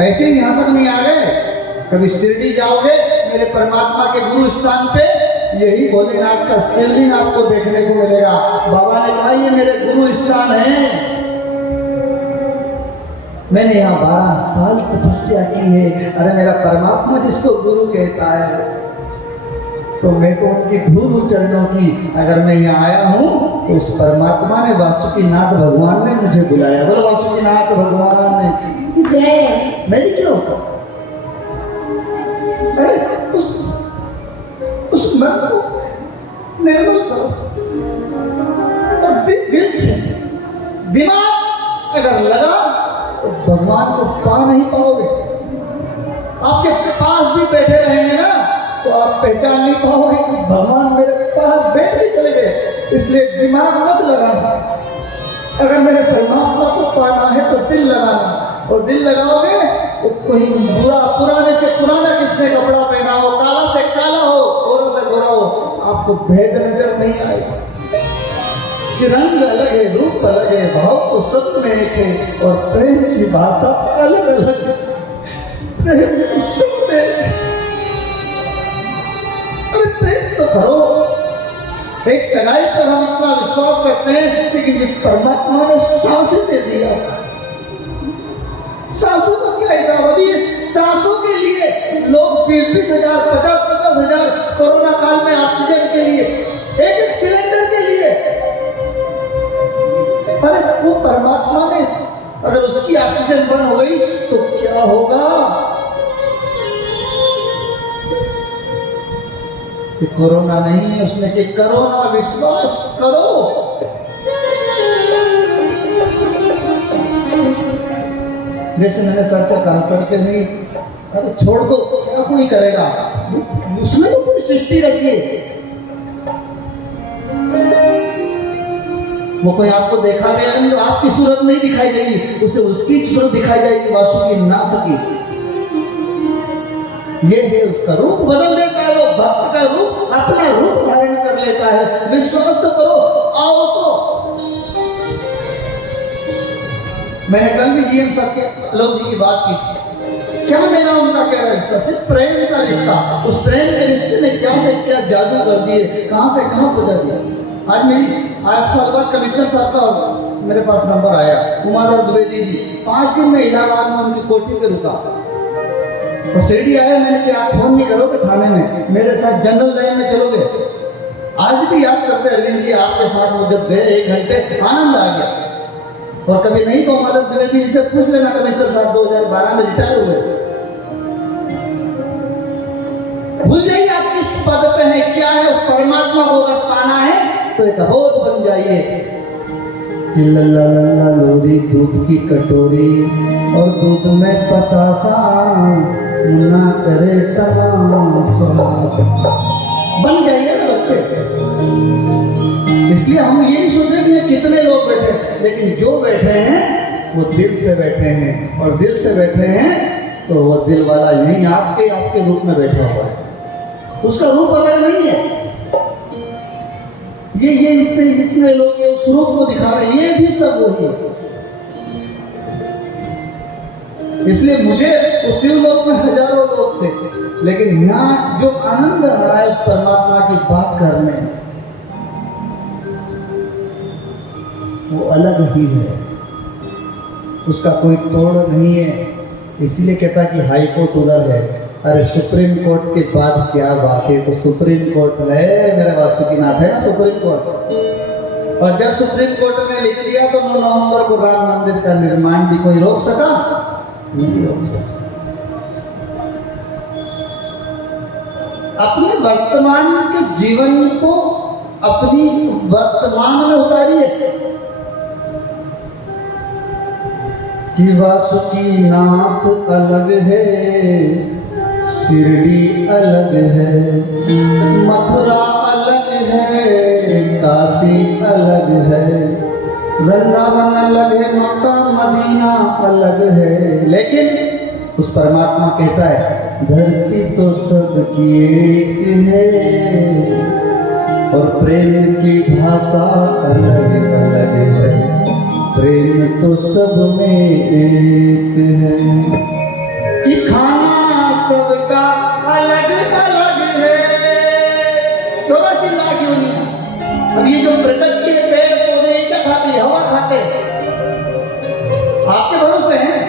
ऐसे ही यहां तक नहीं आ गए, कभी शिरडी जाओगे मेरे परमात्मा के गुरु स्थान पे, यही भोलेनाथ का शिवलिंग आपको देखने को मिलेगा। बाबा ने कहा ये मेरे गुरु स्थान है। मैंने यहाँ 12 साल तपस्या की है। अरे मेरा परमात्मा जिसको गुरु कहता है, तो मैं तो उनकी धूल चरणों की, अगर मैं यहाँ आया हूँ तो उस परमात्मा ने, वासुकीनाथ भगवान ने मुझे बुलाया। बोलो वासुकीनाथ भगवान ने जय। मेरी क्यों? अरे उस मन को निर्मल करो और दिल से। दिमाग अगर लगा तो भगवान को पा नहीं पाओगे। आपके पास भी बैठे रहेंगे ना तो आप पहचान नहीं पाओगे कि भगवान मेरे पास बैठ के चले गए। इसलिए दिमाग मत लगाना। अगर मेरे परमात्मा को पाना है तो दिल लगाना, और दिल लगाओगे तो कोई बुरा, पुराने से पुराना किसने कपड़ा पहना हो, काला से काला हो, गोरा से गोरा हो, आपको भेद नजर नहीं आएगा कि रंग अलग है, रूप अलग है, भाव तो सब में एक है, और प्रेम की भाषा अलग अलग है। प्रेम तो सब में एक है। अरे प्रेम तो करो। एक सगाई पर हम इतना विश्वास करते हैं, लेकिन जिस परमात्मा ने सांसें दे दिया, सांसों का क्या हिसाब? अभी सांसों के लिए लोग 20-20 हजार, 50-50 हजार कोरोना काल में ऑक्सीजन के लिए, एक सिलेंडर के लिए। अरे वो परमात्मा ने, अगर उसकी ऑक्सीजन बंद हो गई तो क्या होगा? कि कोरोना नहीं है उसने, कि कोरोना विश्वास करो। जैसे मैंने सर से कहा, सर पे नहीं, अरे छोड़ दो, क्या कोई करेगा? उसने तो पूरी सृष्टि रखी है। वो कोई आपको देखा भी तो आपकी सूरत नहीं दिखाई देगी, उसे उसकी सूरत दिखाई जाएगी, वासुकीनाथ की। ये है उसका रूप बदल देता है। वो भक्त का रूप अपना रूप धारण कर लेता है। विश्वास तो करो, आओ तो। मैंने कल भी जीएम सत्यलोक जी की बात की थी। क्या मेरा उनका क्या रिश्ता? सिर्फ प्रेम का रिश्ता। उस प्रेम के रिश्ते ने क्या से क्या जादू कर दिए, कहां से कहां पहुंचा दिया। आज मेरी 8 साल बाद कमिश्नर साहब का मेरे पास नंबर आया, उमादर द्विवेदी जी। 5 दिन में इलाहाबाद में उनकी कोठी पे रुका और शिरडी आया। मैंने कि आप फोन नहीं करोगे थाने में, मेरे साथ जनरल लाइन में चलोगे? आज भी याद करते अरविंद जी, आपके साथ वो जब गए 1 घंटे, आनंद आ गया। और कभी नहीं तो उमादर द्विवेदी जी से पूछ लेना, कमिश्नर साहब 2012 में रिटायर हुए। भूल जाइए आप किस पद पे है, क्या है। उस परमात्मा को अगर पाना है तो एक अबोध बन जाइए। लोरी दूध की कटोरी और दूध में पतासा, ना करे तमाशा। बन जाइए ना बच्चे। इसलिए हम ये नहीं सोच रहे कि कितने लोग बैठे, लेकिन जो बैठे हैं वो दिल से बैठे हैं, और दिल से बैठे हैं तो वो दिल वाला यही आपके रूप में बैठा हुआ है। उसका रूप अलग नहीं है। ये इतने लोग उस रूप को दिखा रहे हैं, ये भी सब वही है। इसलिए मुझे उस शिवलोक में हजारों लोग थे, लेकिन यहाँ जो आनंद आ रहा है उस परमात्मा की बात करने में, वो अलग ही है। उसका कोई तोड़ नहीं है। इसलिए कहता कि हाई कोर्ट उधर है। अरे सुप्रीम कोर्ट के बाद क्या बात है? तो सुप्रीम कोर्ट है मेरा वासुकीनाथ, है ना सुप्रीम कोर्ट। और जब सुप्रीम कोर्ट ने लिख दिया तो 9 नवंबर को राम मंदिर का निर्माण भी कोई रोक सका? नहीं रोक सका। अपने वर्तमान के जीवन को अपनी वर्तमान में उतारिए कि वासुकीनाथ अलग है, शिरडी अलग है, मथुरा अलग है, काशी अलग है, वृंदावन अलग है, मक्का मदीना अलग है। लेकिन उस परमात्मा कहता है धरती तो सबकी एक है और प्रेम की भाषा अलग अलग है, प्रेम तो सब में एक है कि खाना सबका अलग अलग है। 84 लाख योनियां। अब ये जो प्रकृति है, पेड़ पौधे क्या खाते हैं? हवा खाते हैं। आपके भरोसे हैं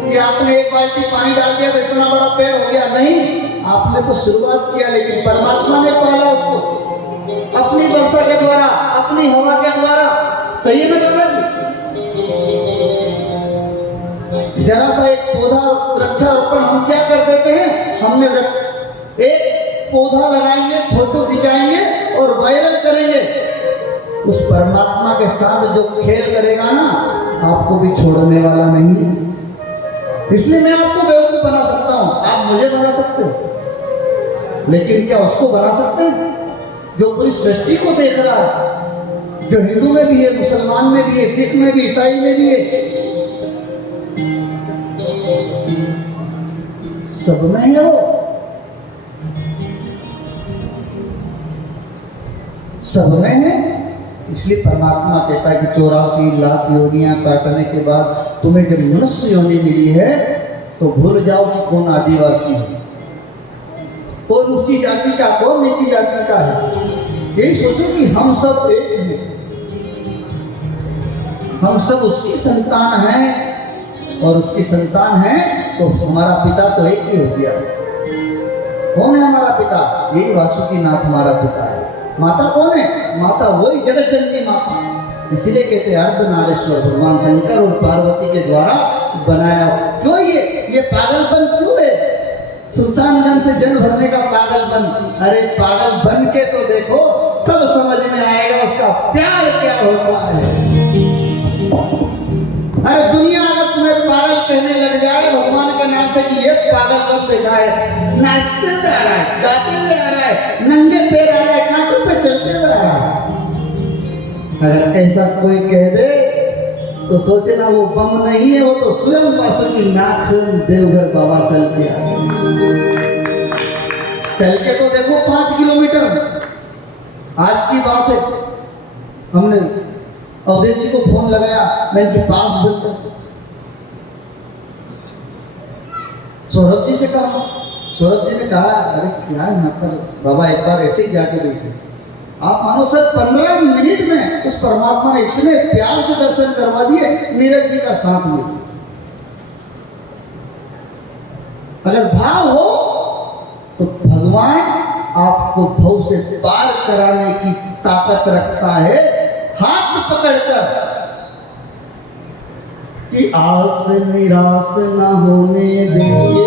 कि आपने एक बाल्टी पानी डाल दिया तो इतना बड़ा पेड़ हो गया? नहीं, आपने तो शुरुआत किया, लेकिन परमात्मा ने पाला उसको अपनी वर्षा के द्वारा, अपनी हवा के द्वारा। सही है ना जी? जरा सा एक पौधा वृक्षारोपण हम क्या कर देते हैं, हमने एक पौधा लगाएंगे, फोटो खिंचाएंगे और वायरल करेंगे। उस परमात्मा के साथ जो खेल करेगा ना, आपको भी छोड़ने वाला नहीं है। इसलिए मैं आपको बेवकूफ बना सकता हूं, आप मुझे बना सकते हो, लेकिन क्या उसको बना सकते हैं जो पूरी सृष्टि को देख रहा है, जो हिंदू में भी है, मुसलमान में भी है, सिख में भी, ईसाई में भी है, सब में है वो, सब में है। इसलिए परमात्मा कहता है कि 84 लाख योनियां काटने के बाद तुम्हें जब मनुष्य योनि मिली है तो भूल जाओ कि कौन आदिवासी है, कौन ऊंची जाति का, कौन नीची जाति का है। यही सोचो कि हम सब एक हैं, हम सब उसकी संतान हैं, और उसकी संतान है तो हमारा पिता तो एक ही हो गया। कौन है हमारा पिता? यही वासुकीनाथ हमारा पिता है। माता कौन है? माता वही जगत जननी माता। इसलिए कहते हैं अर्धनारीश्वर भगवान शंकर और पार्वती के द्वारा बनाया। क्यों ये पागलपन क्यों है? सुल्तानगंज से जल भरने का पागलपन। अरे पागल बन के तो देखो, तब समझ में आएगा उसका प्यार क्या होता है। अरे दुनिया अगर तुम्हें पागल कहने लग जाए भगवान के नाम से कि ये पागलपन देखा है, नाचते हुए आ रहा है, गाते हुए आ रहा है, नंगे पैर आ रहा है, कांटों पे चलते हुए आ रहा है, अगर ऐसा कोई कह दे तो सोचे ना वो बम नहीं है, वो तो स्वयं वासुकीनाथ, स्वयं देवघर बाबा चल के आ गए। चल के तो देखो 5 किलोमीटर। आज की बात है, हमने अवधेश जी को फोन लगाया, मैं इनके पास बैठा, सौरभ जी से कहा, सौरभ जी ने कहा अरे क्या यहाँ पर बाबा एक बार ऐसे ही जाके देखे। आप मानो सर 15 मिनट में उस परमात्मा ने इतने प्यार से दर्शन करवा दिए, नीरज जी का साथ में। अगर भाव हो तो भगवान आपको भव से पार कराने की ताकत रखता है, हाथ पकड़कर कि आस निराश न होने देंगे,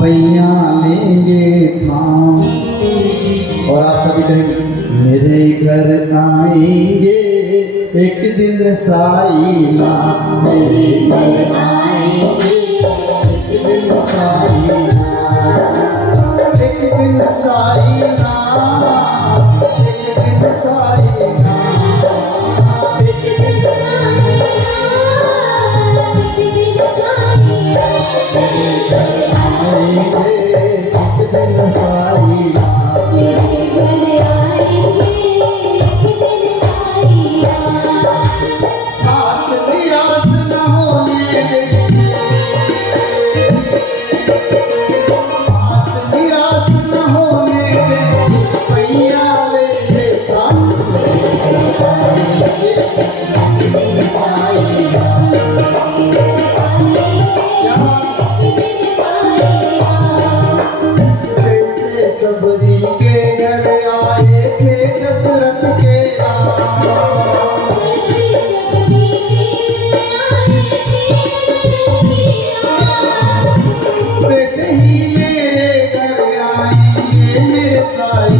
भैया लेंगे थाम। और आप सभी कहेंगे मेरे घर आएंगे एक दिन साई माँ, मेरे घर आएंगे एक दिन साई माँ, एक दिन साई माँ, एक दिन साई माँ, एक दिन साई माँ, एक दिन साई माँ, मेरे घर आएंगे एक दिन साई माँ। सबरी के घर आए थे दशरथ के वैसे ही मेरे घर आएंगे मेरे साई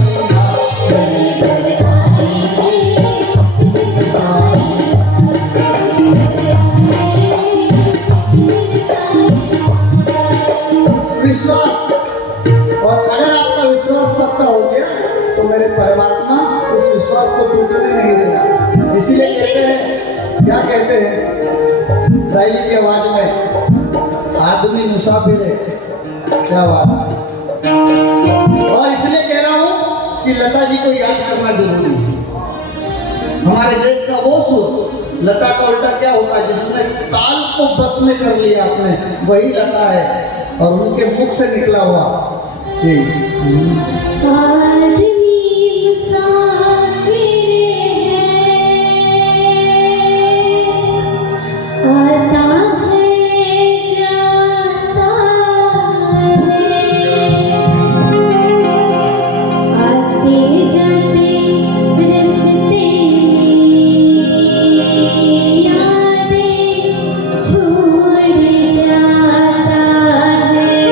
विश्वास। और अगर आपका विश्वास पक्का हो गया तो मेरे परमात्मा उस विश्वास को टूटने नहीं देगा। इसीलिए कहते हैं, क्या कहते हैं साईं की आवाज में, आदमी मुसाफिर है क्या बात है। और इसलिए कह रहा हूं कि लता जी को याद करना जरूरी है। हमारे देश का वो सुर, लता का उल्टा क्या होता है, जिसने ताल को बस में कर लिया आपने, वही लता है। और उनके मुख से निकला हुआ आदमी मुसाफिर है, आता है जाता है, आते जाते रास्ते में यादें छोड़ जाता है।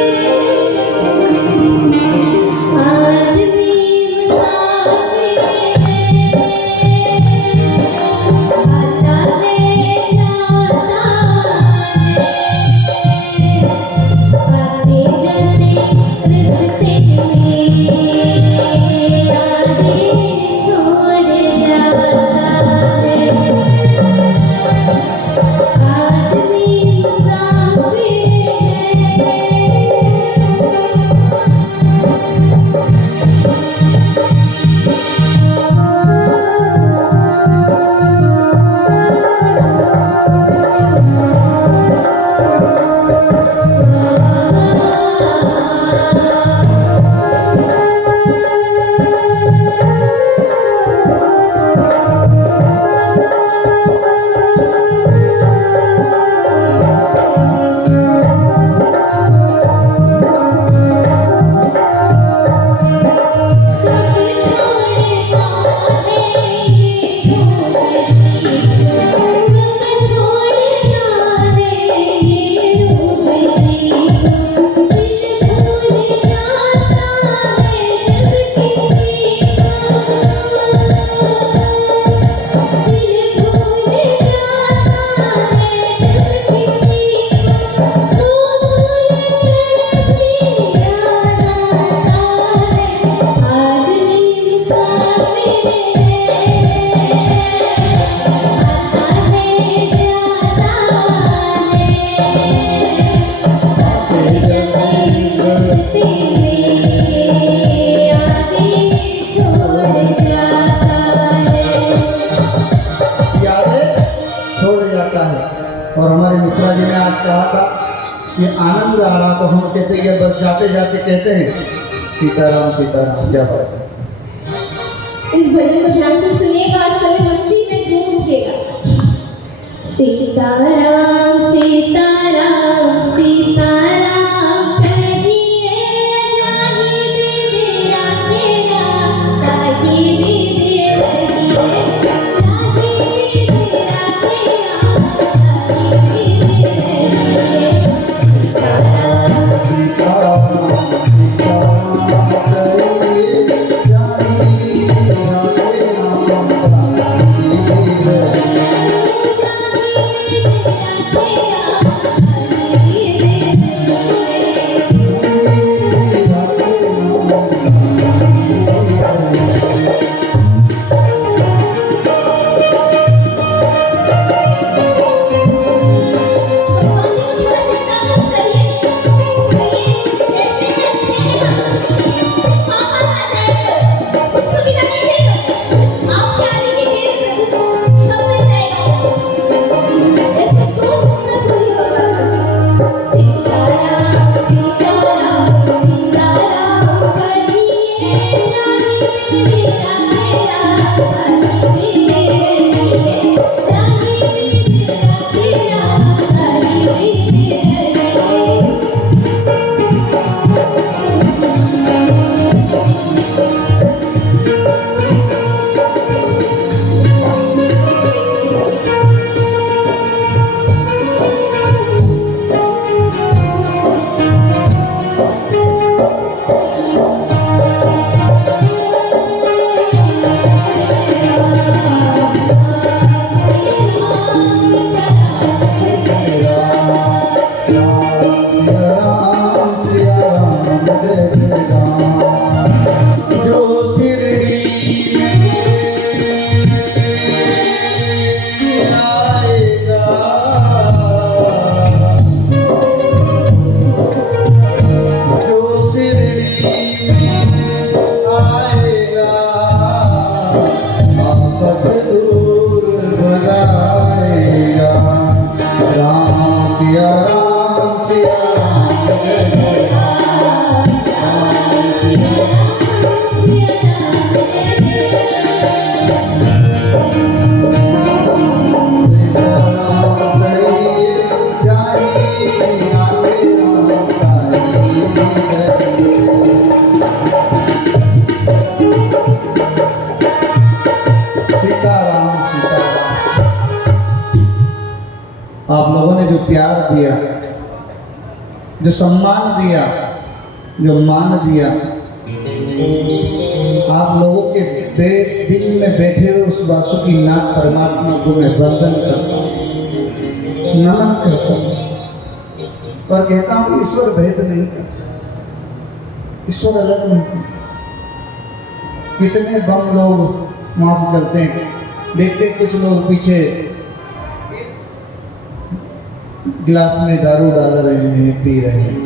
आदमी मुसाफिर और हमारे मिश्रा जी ने आज कहा था कि आनंद आ रहा, तो हम कहते हैं बस जाते जाते कहते हैं सीताराम सीताराम। क्या बात है। इस भजन को ध्यान से सुनिएगा और सभी मस्ती में झूम उठेगा। सीताराम सीताराम सीताराम कहिए जाहि विधि राखेला, ताहि विधि रहिए, जाहि विधि राखेला, ताहि विधि रहिए। सीताराम दिया, जो सम्मान दिया, जो मान दिया, आप लोगों के दिल में बैठे हुए उस वासुकीनाथ परमात्मा को मैं वंदन करता हूँ, नमन करता हूँ और कहता हूँ कि ईश्वर भेद नहीं करता, ईश्वर अलग नहीं करता। कितने बम लोग वहां से चलते हैं, देखते कुछ लोग पीछे गिलास में दारू डाल रहे हैं, पी रहे हैं,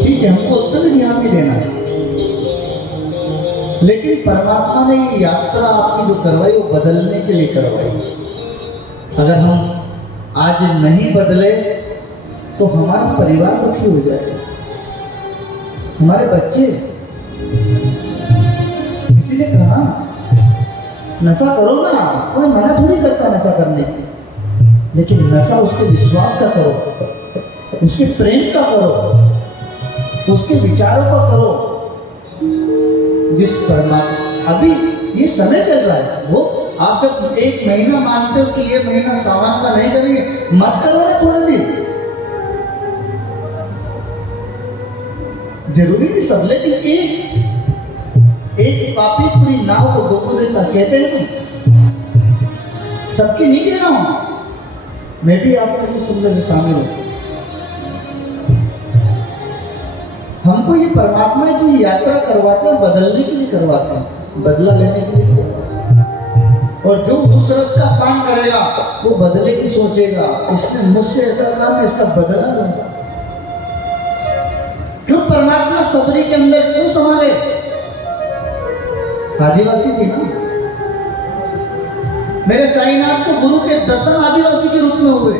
ठीक है, हमको उस पर भी ध्यान नहीं देना है। लेकिन परमात्मा ने ये यात्रा आपकी जो करवाई वो बदलने के लिए करवाई। अगर हम आज नहीं बदले तो हमारा परिवार दुखी हो जाएगा, हमारे बच्चे। इसीलिए कहा नशा करो ना, कोई मना थोड़ी करता नशा करने की, लेकिन नशा उसके विश्वास का करो, उसके प्रेम का करो, उसके विचारों का करो। जिस परमात्मा अभी ये समय चल रहा है, वो आप जब एक महीना मानते हो कि ये महीना सावन का नहीं करेंगे, मत करो ना थोड़े दिन, जरूरी नहीं सब, लेकिन एक पापी पूरी नाव को डुबो देता, कहते हैं तुम, सबकी नहीं कह रहा हूं, मैं भी आप ऐसे सुंदर से शामिल हूं। हमको ये परमात्मा जो यात्रा करवाते हैं बदलने के लिए करवाते हैं, बदला लेने के लिए करवाते हैं। और जो उस रस का पान करेगा वो बदले की सोचेगा, इसने मुझसे ऐसा काम है, इसका बदला लूंगा। क्यों परमात्मा सबरी के अंदर क्यों संभाले? आदिवासी थी ना, मेरे साईनाथ को गुरु के दर्शन आदिवासी के रूप में हुए,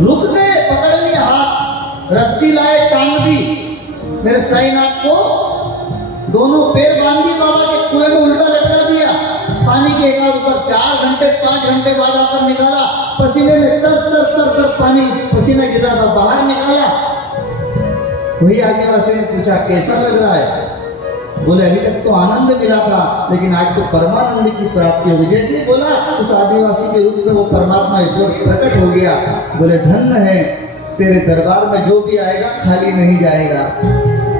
रुक गए, पकड़ लिया हाथ, रस्सी लाए, टांग दी, मेरे साईनाथ को दोनों पैर बांध दिए, बाबा के कुएं में उल्टा लटका दिया, पानी के एक ऊपर 4 घंटे 5 घंटे बाद आकर निकाला, पसीने में तर तर तर तर पानी पसीना गिर रहा था, बाहर निकाला। वही आदिवासी ने पूछा कैसा लग रहा है? बोले अभी तक तो आनंद मिला था, लेकिन आज तो परमानंद की प्राप्ति होगी। जैसे ही बोला उस आदिवासी के रूप में वो परमात्मा ईश्वर प्रकट हो गया। बोले धन्य है तेरे दरबार में जो भी आएगा खाली नहीं जाएगा।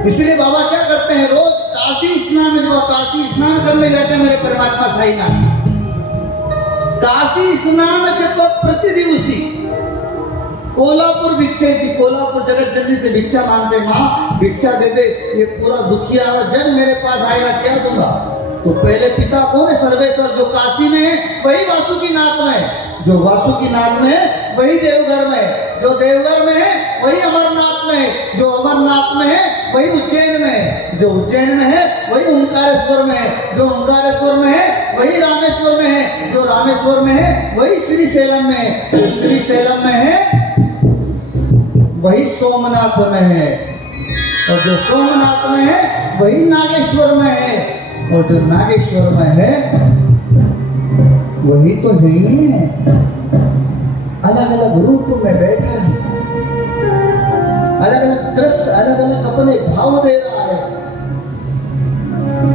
इसलिए बाबा क्या करते हैं, रोज काशी स्नान में, जब काशी स्नान करने जाते हैं मेरे परमात्मा साईनाथ, काशी स्नान जब प्रतिदिवसी कोल्हापुर भिक्षे थी, कोल्हापुर जगत जननी से भिक्षा मांगते, माँ भिक्षा दे दे, ये पूरा दुखिया जन मेरे पास आएगा, क्या दूंगा? तो पहले पिता कौन है? सर्वेश्वर। जो काशी में है वही वासुकीनाथ में है, जो वासुकीनाथ में है वही देवघर में है, जो देवघर में है वही अमरनाथ में है, जो अमरनाथ में है वही उज्जैन में है, जो उज्जैन में है वही ओंकारेश्वर में है, जो ओंकारेश्वर में है वही रामेश्वर में है, जो रामेश्वर में है वही श्रीशैलम में है, जो श्रीशैलम में है वही सोमनाथ में है, और जो सोमनाथ में है वही नागेश्वर में है, और जो नागेश्वर में है वही तो नहीं है, अलग अलग रूप में बैठा है, अलग अलग दृश्य, अलग अलग अपने भाव दे रहा है।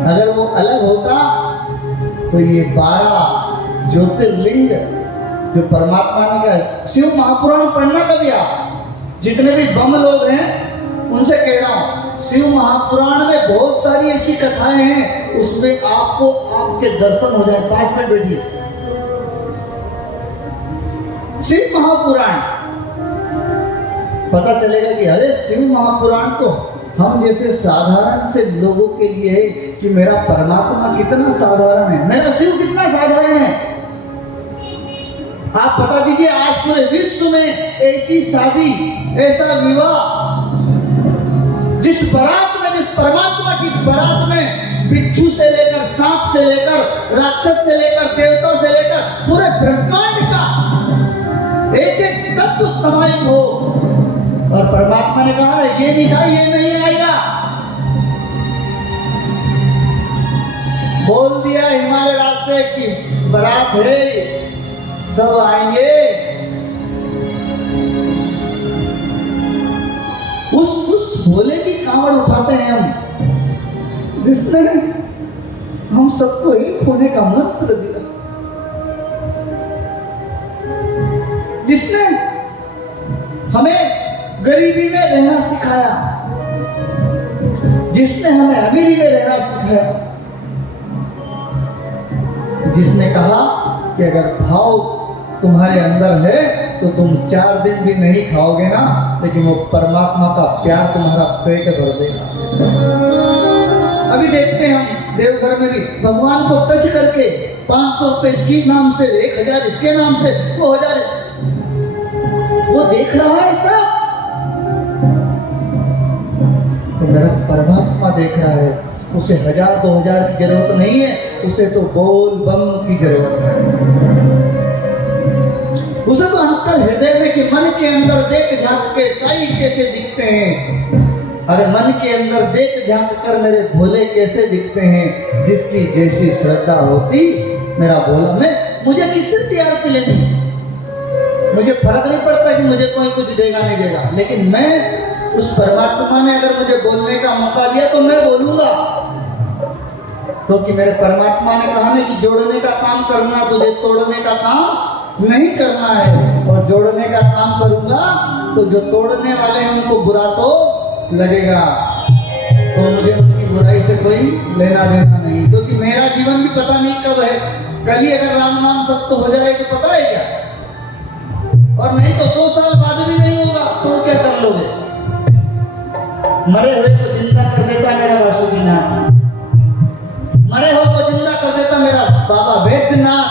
अगर वो अलग होता तो ये 12 ज्योतिर्लिंग जो परमात्मा ने कहा, शिव महापुराण पढ़ना कभी आप, जितने भी बम लोग हैं उनसे कह रहा हूं, शिव महापुराण में बहुत सारी ऐसी कथाएं हैं, उसमें आपको आपके दर्शन हो जाए। 5 मिनट बैठिए, शिव महापुराण पता चलेगा कि अरे शिव महापुराण तो हम जैसे साधारण से लोगों के लिए है कि मेरा परमात्मा कितना साधारण है, मेरा शिव कितना साधारण है। आप बता दीजिए आज पूरे विश्व में ऐसी शादी, ऐसा विवाह, जिस बारात में, जिस परमात्मा की बारात में बिच्छू से लेकर, सांप से लेकर, राक्षस से लेकर, देवताओं से लेकर पूरे ब्रह्मांड का एक एक तत्व समाहित हो, और परमात्मा ने कहा ये नहीं था, ये नहीं आएगा। बोल दिया हिमालय राज से कि बारात है, सब आएंगे। उस भोले की कांवड़ उठाते हैं हम, जिसने हम सबको एक होने का मंत्र दिया। जिसने हमें गरीबी में रहना सिखाया, जिसने हमें अमीरी में रहना सिखाया, जिसने कहा कि अगर भाव तुम्हारे अंदर है तो तुम 4 दिन भी नहीं खाओगे ना, लेकिन वो परमात्मा का प्यार तुम्हारा पेट भर देगा। अभी देखते हैं हम देवघर में भी भगवान को टच करके 500 रुपए इसके नाम से, 1000 इसके नाम से, 2000, वो देख रहा है सब, तो मेरा परमात्मा देख रहा है। उसे 1000-2000 की जरूरत नहीं है, उसे तो बोल बम की जरूरत है। उसे तो अंतर हृदय में कि मन के अंदर देख झांक के साईं कैसे दिखते हैं। अरे मन के अंदर देख झांक कर मेरे भोले कैसे दिखते हैं। जिसकी जैसी श्रद्धा होती मेरा भोला में, मुझे किससे तैयार के लेनी, मुझे फर्क नहीं पड़ता कि मुझे कोई कुछ देगा नहीं देगा, लेकिन मैं उस परमात्मा ने अगर मुझे बोलने का मौका दिया तो मैं बोलूंगा, क्योंकि मेरे परमात्मा ने कहा ना कि जोड़ने का काम करना, तुझे तोड़ने का काम नहीं करना है। और जोड़ने का काम करूंगा तो जो तोड़ने वाले हैं उनको बुरा तो लगेगा, तो मुझे उनकी बुराई से कोई लेना देना नहीं, क्योंकि मेरा जीवन भी पता नहीं कब है। कल ही अगर राम नाम सत्य हो जाए तो पता है क्या, और नहीं तो 100 साल बाद भी नहीं होगा, तो क्या कर लोगे। मरे हुए को जिंदा कर देता मेरा वासुकीनाथ, मरे हुए को जिंदा कर देता मेरा बाबा वैद्यनाथ,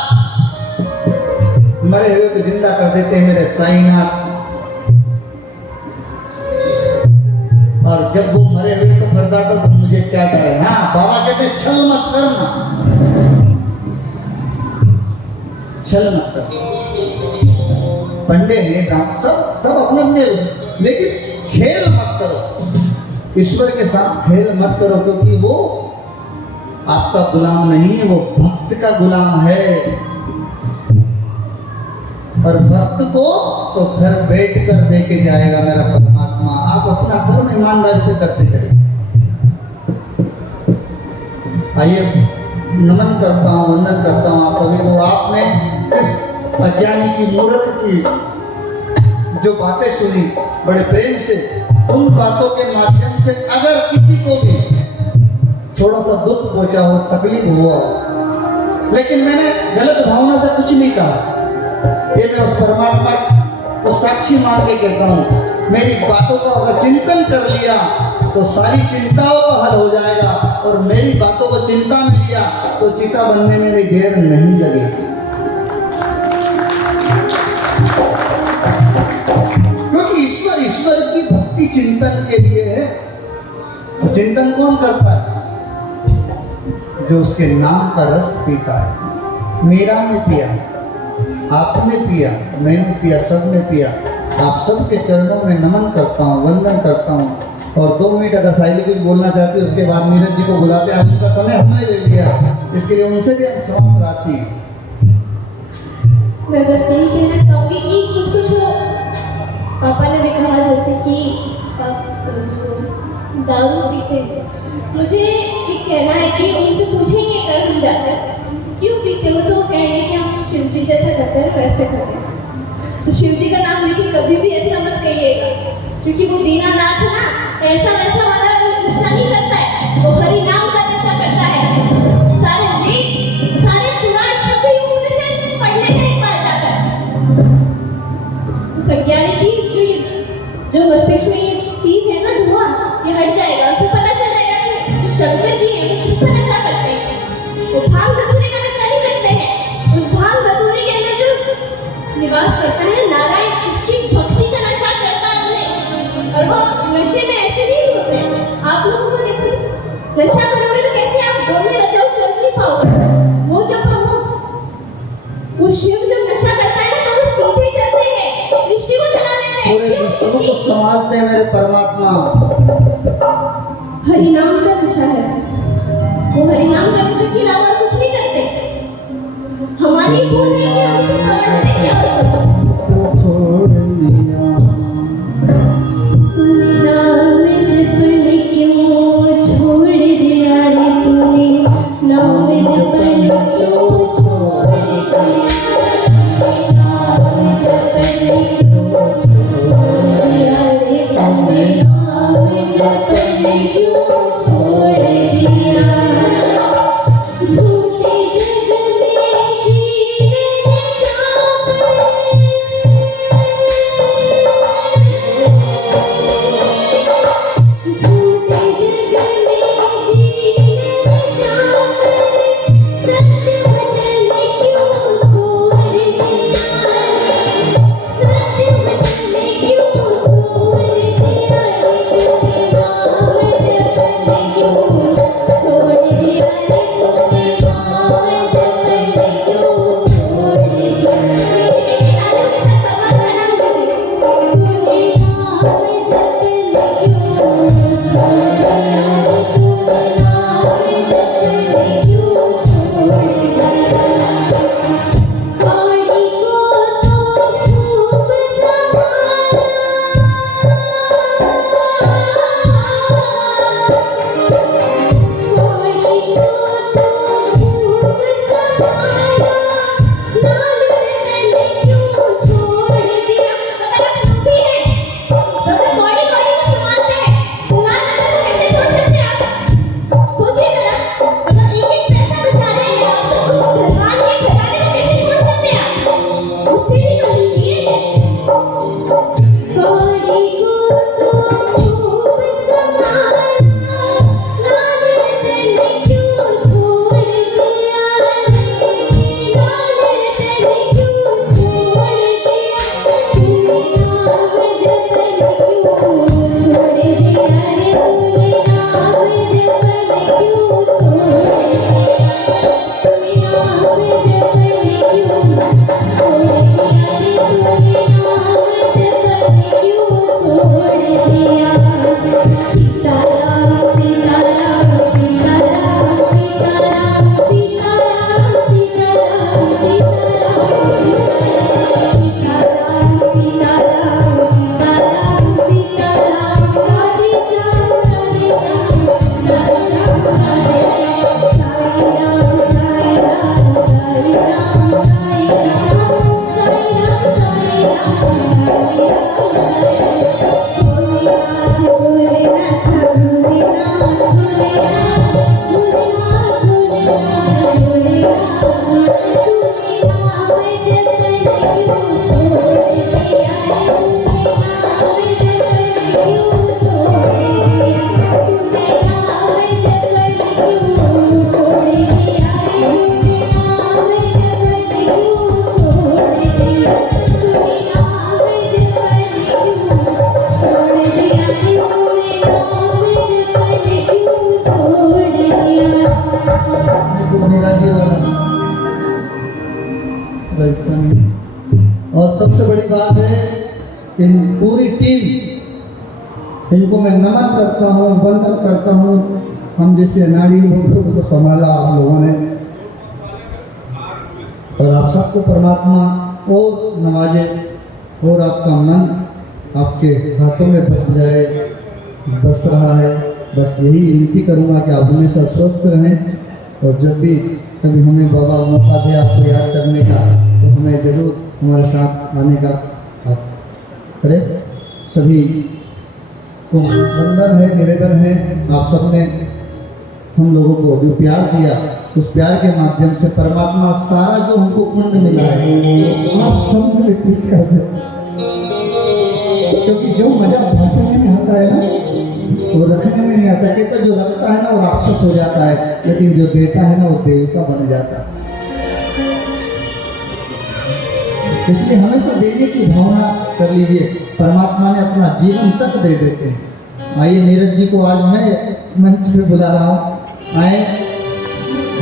मरे हुए को जिंदा कर देते हैं मेरे साईनाथ। और जब वो मरे हुए को करता तो मुझे क्या डर है। हाँ, बाबा कहते हैं छल मत करना, छल मत कर। पंडे हैं सब अपने अपने, लेकिन खेल मत करो, ईश्वर के साथ खेल मत करो, क्योंकि वो आपका गुलाम नहीं है, वो भक्त का गुलाम है। और भक्त को तो घर बैठ कर दे के जाएगा मेरा परमात्मा। आप अपना कर्म ईमानदारी से करते जाइए। आइए, नमन करता हूँ, वंदन करता हूँ आप सभी को। आपने इस अज्ञानी की मूर्ख की जो बातें सुनी बड़े प्रेम से, उन बातों के माध्यम से अगर किसी को भी थोड़ा सा दुख पहुंचा हो, तकलीफ हुआ हो, लेकिन मैंने गलत भावना से कुछ नहीं कहा। ये मैं उस परमात्मा को साक्षी मान के कहता हूँ, मेरी बातों का अगर चिंतन कर लिया तो सारी चिंताओं का हल हो जाएगा, और मेरी बातों को चिंता में लिया तो चिता बनने में भी देर नहीं लगेगी। क्योंकि ईश्वर की भक्ति चिंतन के लिए है। चिंतन कौन करता है? जो उसके नाम का रस पीता है। मीरा ने पिया, आपने पिया, मैंने पिया, सबने पिया। आप सबके चरणों में नमन करता हूँ, वंदन करता हूँ। और 2 मिनट अगर साहिली कुछ बोलना चाहती है, उसके बाद नीरज जी को बुलाते हैं। आज उनका समय हमने ले लिया, इसके लिए उनसे भी हम क्षमा प्रार्थी हैं। मैं बस यही कहना चाहूँगी कि कुछ पापा ने भी कहा, जैसे कि दारू पीते हैं। मुझे ये कहना है कि उनसे पूछेंगे कर हम जाकर क्यों पीते हो, तो कहेंगे कि हम शिव जी जैसा करते हैं वैसे करते हैं। तो शिव जी का नाम लेके कभी भी ऐसा मत कहिएगा, क्योंकि वो दीनानाथ है ना, ऐसा वैसा वाला नशा नहीं करता है, वो हरि नाम का नशा करता है। सारे वेद, सारे पुराण सभी उपनिषद पढ़ लेंगे एक बार जाकर। उस अज्ञानी की जो मस्तिष्क में ये चीज है ना, धुआं, ये हट जाएगा। उसे पता चल जाएगा कि जो शंकर जी है वो किसका नशा करते हैं। वो भांग धतूरे का नशा नहीं करते हैं। उस भांग धतूरे के अंदर जो निवास करता है नारायण, उसकी भक्ति का नशा करता है उन्हें। और वो नशे में ऐसे नहीं होते। आप लोगों को देखो, नशा करोगे तो कैसे आप दौड़ने लगते हो, चल नहीं पाओगे। वो जब वो शिव जब नशा करता है ना, तो वो सीधे चलते हैं, सृष्टि को चला लेते हैं। पूरे विश्व को संभालते हैं मेरे परमात्मा। हरि नाम का नशा है, वो हरि नाम का नशा के अलावा कुछ नहीं करते। हमारी भूल है कि हम उसे समझने की और छोड़ दिया तूने नाम जपने क्यों छोड़ दिया रे, तूने नाम जपने क्यों छोड़ दिया, नाम जपने और सबसे बड़ी बात है कि पूरी टीम, इनको मैं नमन करता हूँ, वंदन करता हूँ। हम जैसे नाड़ी लोगों को संभाला आप लोगों ने, और आप सबको परमात्मा और नवाजे और आपका मन आपके हाथों में बस जाए, बस रहा है। बस यही विनती करूँगा कि आप हमेशा स्वस्थ रहें, और जब भी कभी हमें बाबा मौका दे आपको याद करने का, तो हमें जरूर हमारे साथ आने का करे। सभी को वंदन है, निवेदन है, आप सबने हम लोगों को जो प्यार दिया, उस प्यार के माध्यम से परमात्मा सारा जो हमको पुण्य मिला है आप सब व्यतीत कर दे, क्योंकि जो मजा बांटने में आता है ना वो रखने में नहीं आता। कहता जो रखता है ना वो राक्षस हो जाता है, लेकिन जो देता है ना वो देवता बन जाता है। इसलिए हमेशा देने की भावना कर लीजिए, परमात्मा ने अपना जीवन तक दे देते हैं। आइए नीरज जी को आज मैं मंच पे बुला रहा हूँ, आए,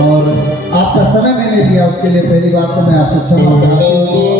और आपका समय मैंने लिया उसके लिए पहली बात तो मैं आपसे क्षमा चाहता हूँ।